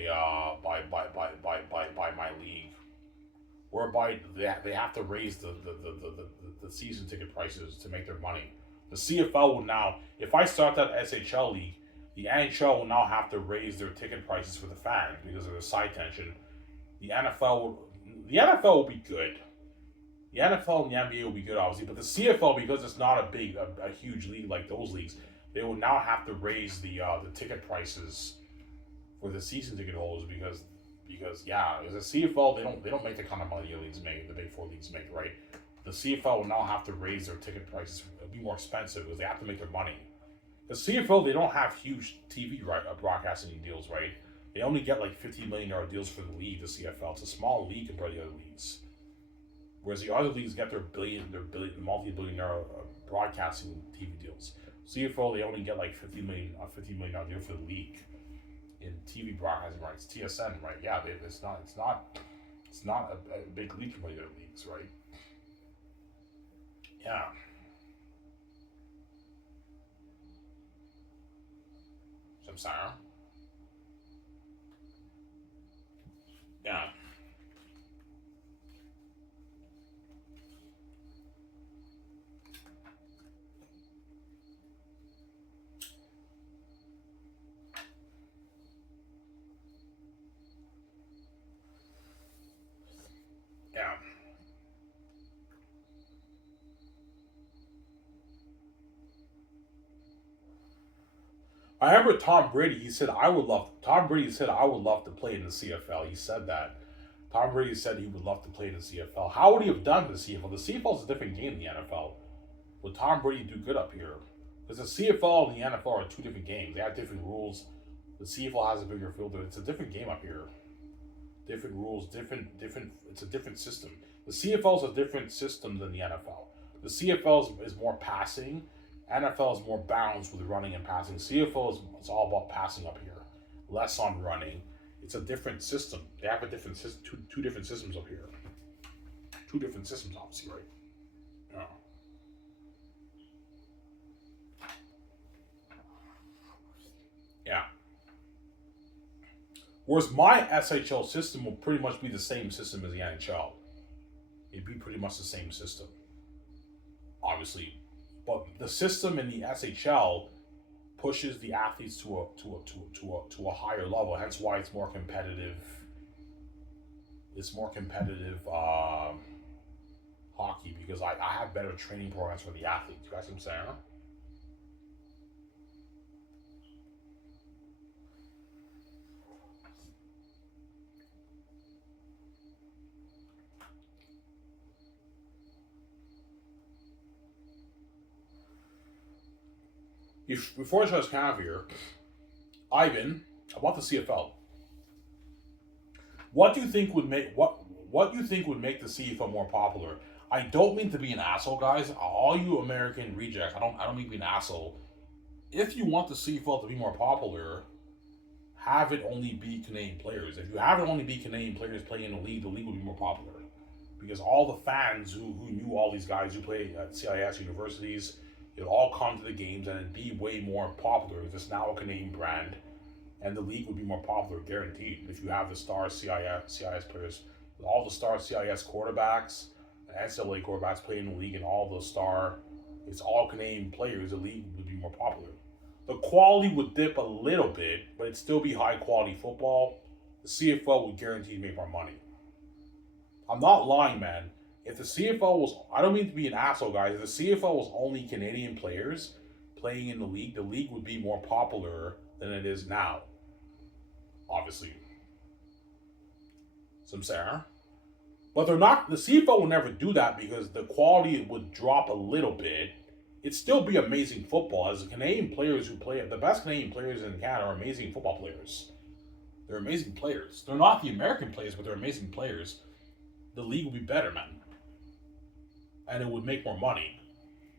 league. whereby they have to raise the season ticket prices to make their money. The CFL will now, if I start that SHL league, the NHL will now have to raise their ticket prices for the fans because of the side tension. The NFL will be good. The NFL and the NBA will be good, obviously, but the CFL, because it's not a huge league like those leagues, they will now have to raise the ticket prices for the season ticket holders because as a CFL they don't make the kind of money the leagues make, the big four leagues make, right? The CFL will now have to raise their ticket prices. It'll be more expensive because they have to make their money. The CFL, they don't have huge TV broadcasting deals, right? They only get like $50 million deals for the league, the CFL. It's a small league compared to the other leagues. Whereas the other leagues get their multi-billion-dollar broadcasting TV deals. CFL, they only get like $50 million deal for the league in TV broadcasting rights. TSN, right? Yeah, it's not a big league compared to the other leagues, right? Yeah. I'm sorry. Yeah. Yeah. I remember Tom Brady. Tom Brady said I would love to play in the CFL. He said that. Tom Brady said he would love to play in the CFL. How would he have done the CFL? The CFL is a different game than the NFL. Would Tom Brady do good up here? Because the CFL and the NFL are two different games. They have different rules. The CFL has a bigger field. It's a different game up here. Different rules, different. It's a different system. The CFL is a different system than the NFL. The CFL is more passing. NFL is more balanced with running and passing. CFL is it's all about passing up here, less on running. It's a different system. They have a different system, two different systems up here. Two different systems, obviously, right? Yeah. Yeah. Whereas my SHL system will pretty much be the same system as the NHL. It'd be pretty much the same system, obviously. But the system in the SHL pushes the athletes to a higher level. Hence why it's more competitive. It's more competitive hockey because I have better training programs for the athletes. You guys know what I'm saying? Huh? Before I start kind of here, Ivan, about the CFL. What do you think would make what do you think would make the CFL more popular? I don't mean to be an asshole, guys. All you American rejects, I don't mean to be an asshole. If you want the CFL to be more popular, have it only be Canadian players. If you have it only be Canadian players playing in the league would be more popular. Because all the fans who knew all these guys who played at CIS universities, it all come to the games and it'd be way more popular if it's now a Canadian brand, and the league would be more popular, guaranteed. If you have the star CIS players, all the star CIS quarterbacks, NCAA quarterbacks playing in the league, and all the star, it's all Canadian players, the league would be more popular. The quality would dip a little bit, but it'd still be high quality football. The CFL would guarantee to make more money. I'm not lying, man. If the CFL was, I don't mean to be an asshole, guys. If the CFL was only Canadian players playing in the league would be more popular than it is now. Obviously. Some Sarah. But they're not, the CFL will never do that because the quality would drop a little bit. It'd still be amazing football. As the Canadian players who play, the best Canadian players in Canada are amazing football players. They're amazing players. They're not the American players, but they're amazing players. The league would be better, man. And it would make more money.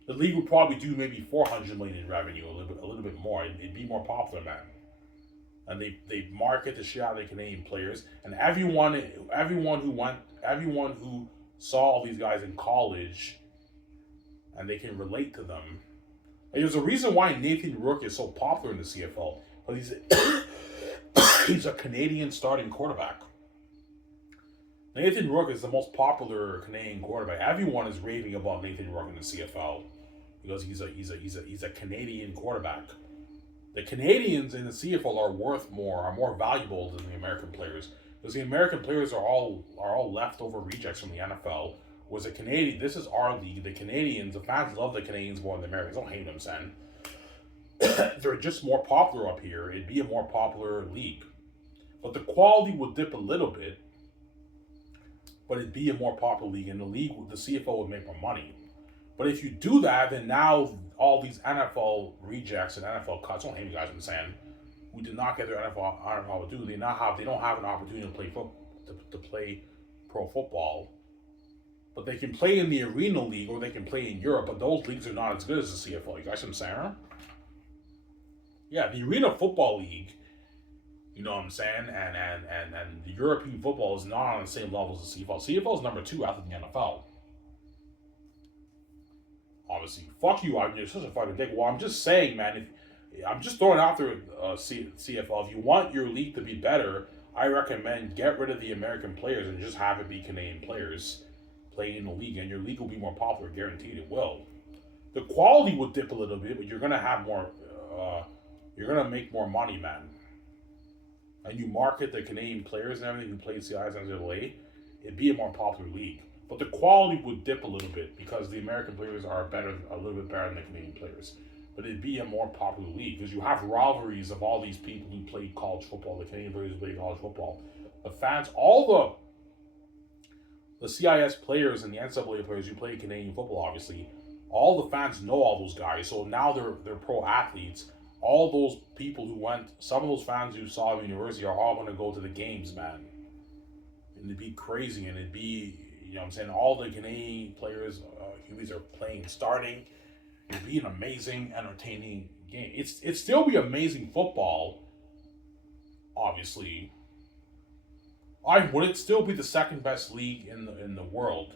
The league would probably do maybe $400 million in revenue, a little bit more. It'd be more popular, man. And they market the shit out of the Canadian players, and everyone who saw all these guys in college, and they can relate to them. Like, there's a reason why Nathan Rourke is so popular in the CFL, but he's a Canadian starting quarterback. Nathan Rourke is the most popular Canadian quarterback. Everyone is raving about Nathan Rourke in the CFL because he's a Canadian quarterback. The Canadians in the CFL are worth more, are more valuable than the American players because the American players are all leftover rejects from the NFL. Was a Canadian? This is our league. The Canadians, the fans love the Canadians more than the Americans. Don't hate them, son. They're just more popular up here. It'd be a more popular league, but the quality would dip a little bit. But it'd be a more popular league, and the league, the CFL would make more money. But if you do that, then now all these NFL rejects and NFL cuts, don't hate you guys, I'm saying, who did not get their NFL opportunity, they don't have an opportunity to play to play pro football. But they can play in the Arena League or they can play in Europe, but those leagues are not as good as the CFL. You guys know what I'm saying? Yeah, the Arena Football League, you know what I'm saying, and the European football is not on the same level as the CFL. CFL is number 2 after the NFL. Obviously, fuck you, you're such a fucking dick. Well, I'm just saying, man, I'm just throwing out there CFL. If you want your league to be better, I recommend get rid of the American players and just have it be Canadian players playing in the league, and your league will be more popular, guaranteed it will. The quality will dip a little bit, but you're gonna have more, you're gonna make more money, man. And you market the Canadian players and everything who play CIS and NCAA, it'd be a more popular league. But the quality would dip a little bit because the American players are a little bit better than the Canadian players. But it'd be a more popular league because you have rivalries of all these people who play college football, the Canadian players who play college football. The fans, all the CIS players and the NCAA players who play Canadian football, obviously, all the fans know all those guys. So now they're pro athletes. All those people who went, some of those fans who saw the university are all going to go to the games, man. And it'd be crazy, and it'd be, you know what I'm saying, all the Canadian players, Hueys are playing, starting. It'd be an amazing, entertaining game. It'd still be amazing football, obviously. Would it still be the second best league in the world?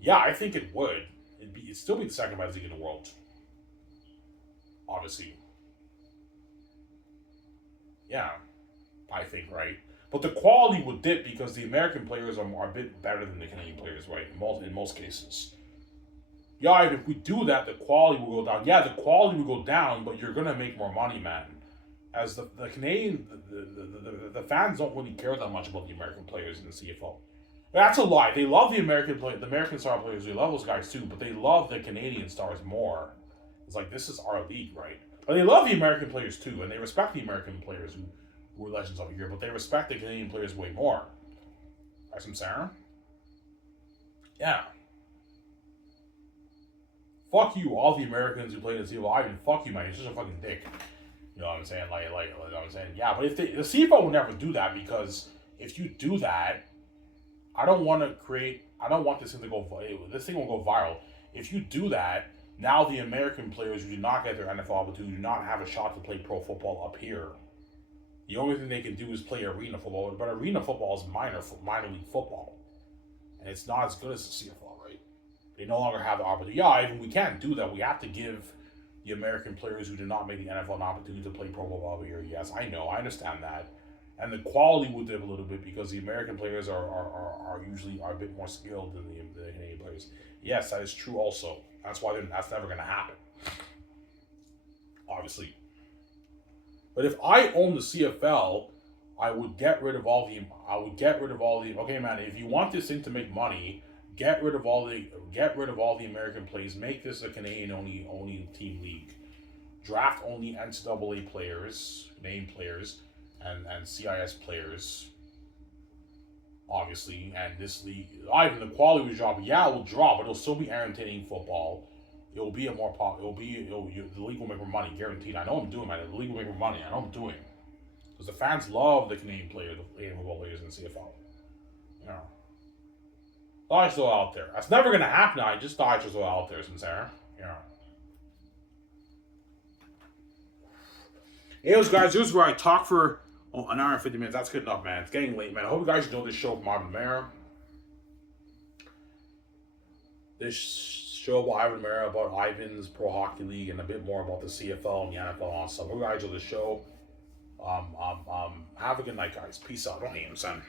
Yeah, I think it would. It'd still be the second best league in the world. Obviously. Yeah, I think, right? But the quality would dip because the American players are a bit better than the Canadian players, right? In most cases. Yeah, if we do that, the quality will go down. Yeah, the quality will go down, but you're gonna make more money, man. As the Canadian, the fans don't really care that much about the American players in the CFL. That's a lie. They love the American star players. They love those guys too, but they love the Canadian stars more. It's like, this is our league, right? But they love the American players too, and they respect the American players who were legends over here, but they respect the Canadian players way more. Right, some Sarah? Yeah. Fuck you, all the Americans who played in the CFL. I even fuck you, man. You're such a fucking dick. You know what I'm saying? Like what I'm saying? Yeah, but if the CFL will never do that, because if you do that, I don't want this thing to go. This thing will go viral. If you do that, now the American players who do not get their NFL opportunity do not have a shot to play pro football up here. The only thing they can do is play arena football, but arena football is minor league football, and it's not as good as the CFL, right? They no longer have the opportunity. Yeah, even we can't do that. We have to give the American players who did not make the NFL an opportunity to play pro football over here. Yes, I know, I understand that, and the quality will dip a little bit because the American players are usually a bit more skilled than the Canadian players. Yes, that is true. Also, that's why that's never going to happen. Obviously. But if I own the CFL, I would get rid of all the. Okay, man. If you want this thing to make money, get rid of all the American players. Make this a Canadian only team league. Draft only NCAA players, name players, and CIS players. Obviously, and this league, even the quality will drop. Yeah, it will drop, but it'll still be entertaining football. It will be a more pop. The league will make more money, guaranteed. I know I'm doing, man. The league will make more money. I know I'm doing, because the fans love the Canadian players, the Canadian football players in the CFL. You know, thought I throw out there. That's never gonna happen. I just thought I should throw out there, sincere. You know. Anyways, guys, this is where I talk for an hour and 50 minutes. That's good enough, man. It's getting late, man. I hope you guys enjoyed this show from Ivan Mara. This show about Ivan Mara, about Ivan's Pro Hockey League, and a bit more about the CFL and the NFL and stuff. Hope you guys enjoyed the show. Have a good night, guys. Peace out. Don't hate him, son.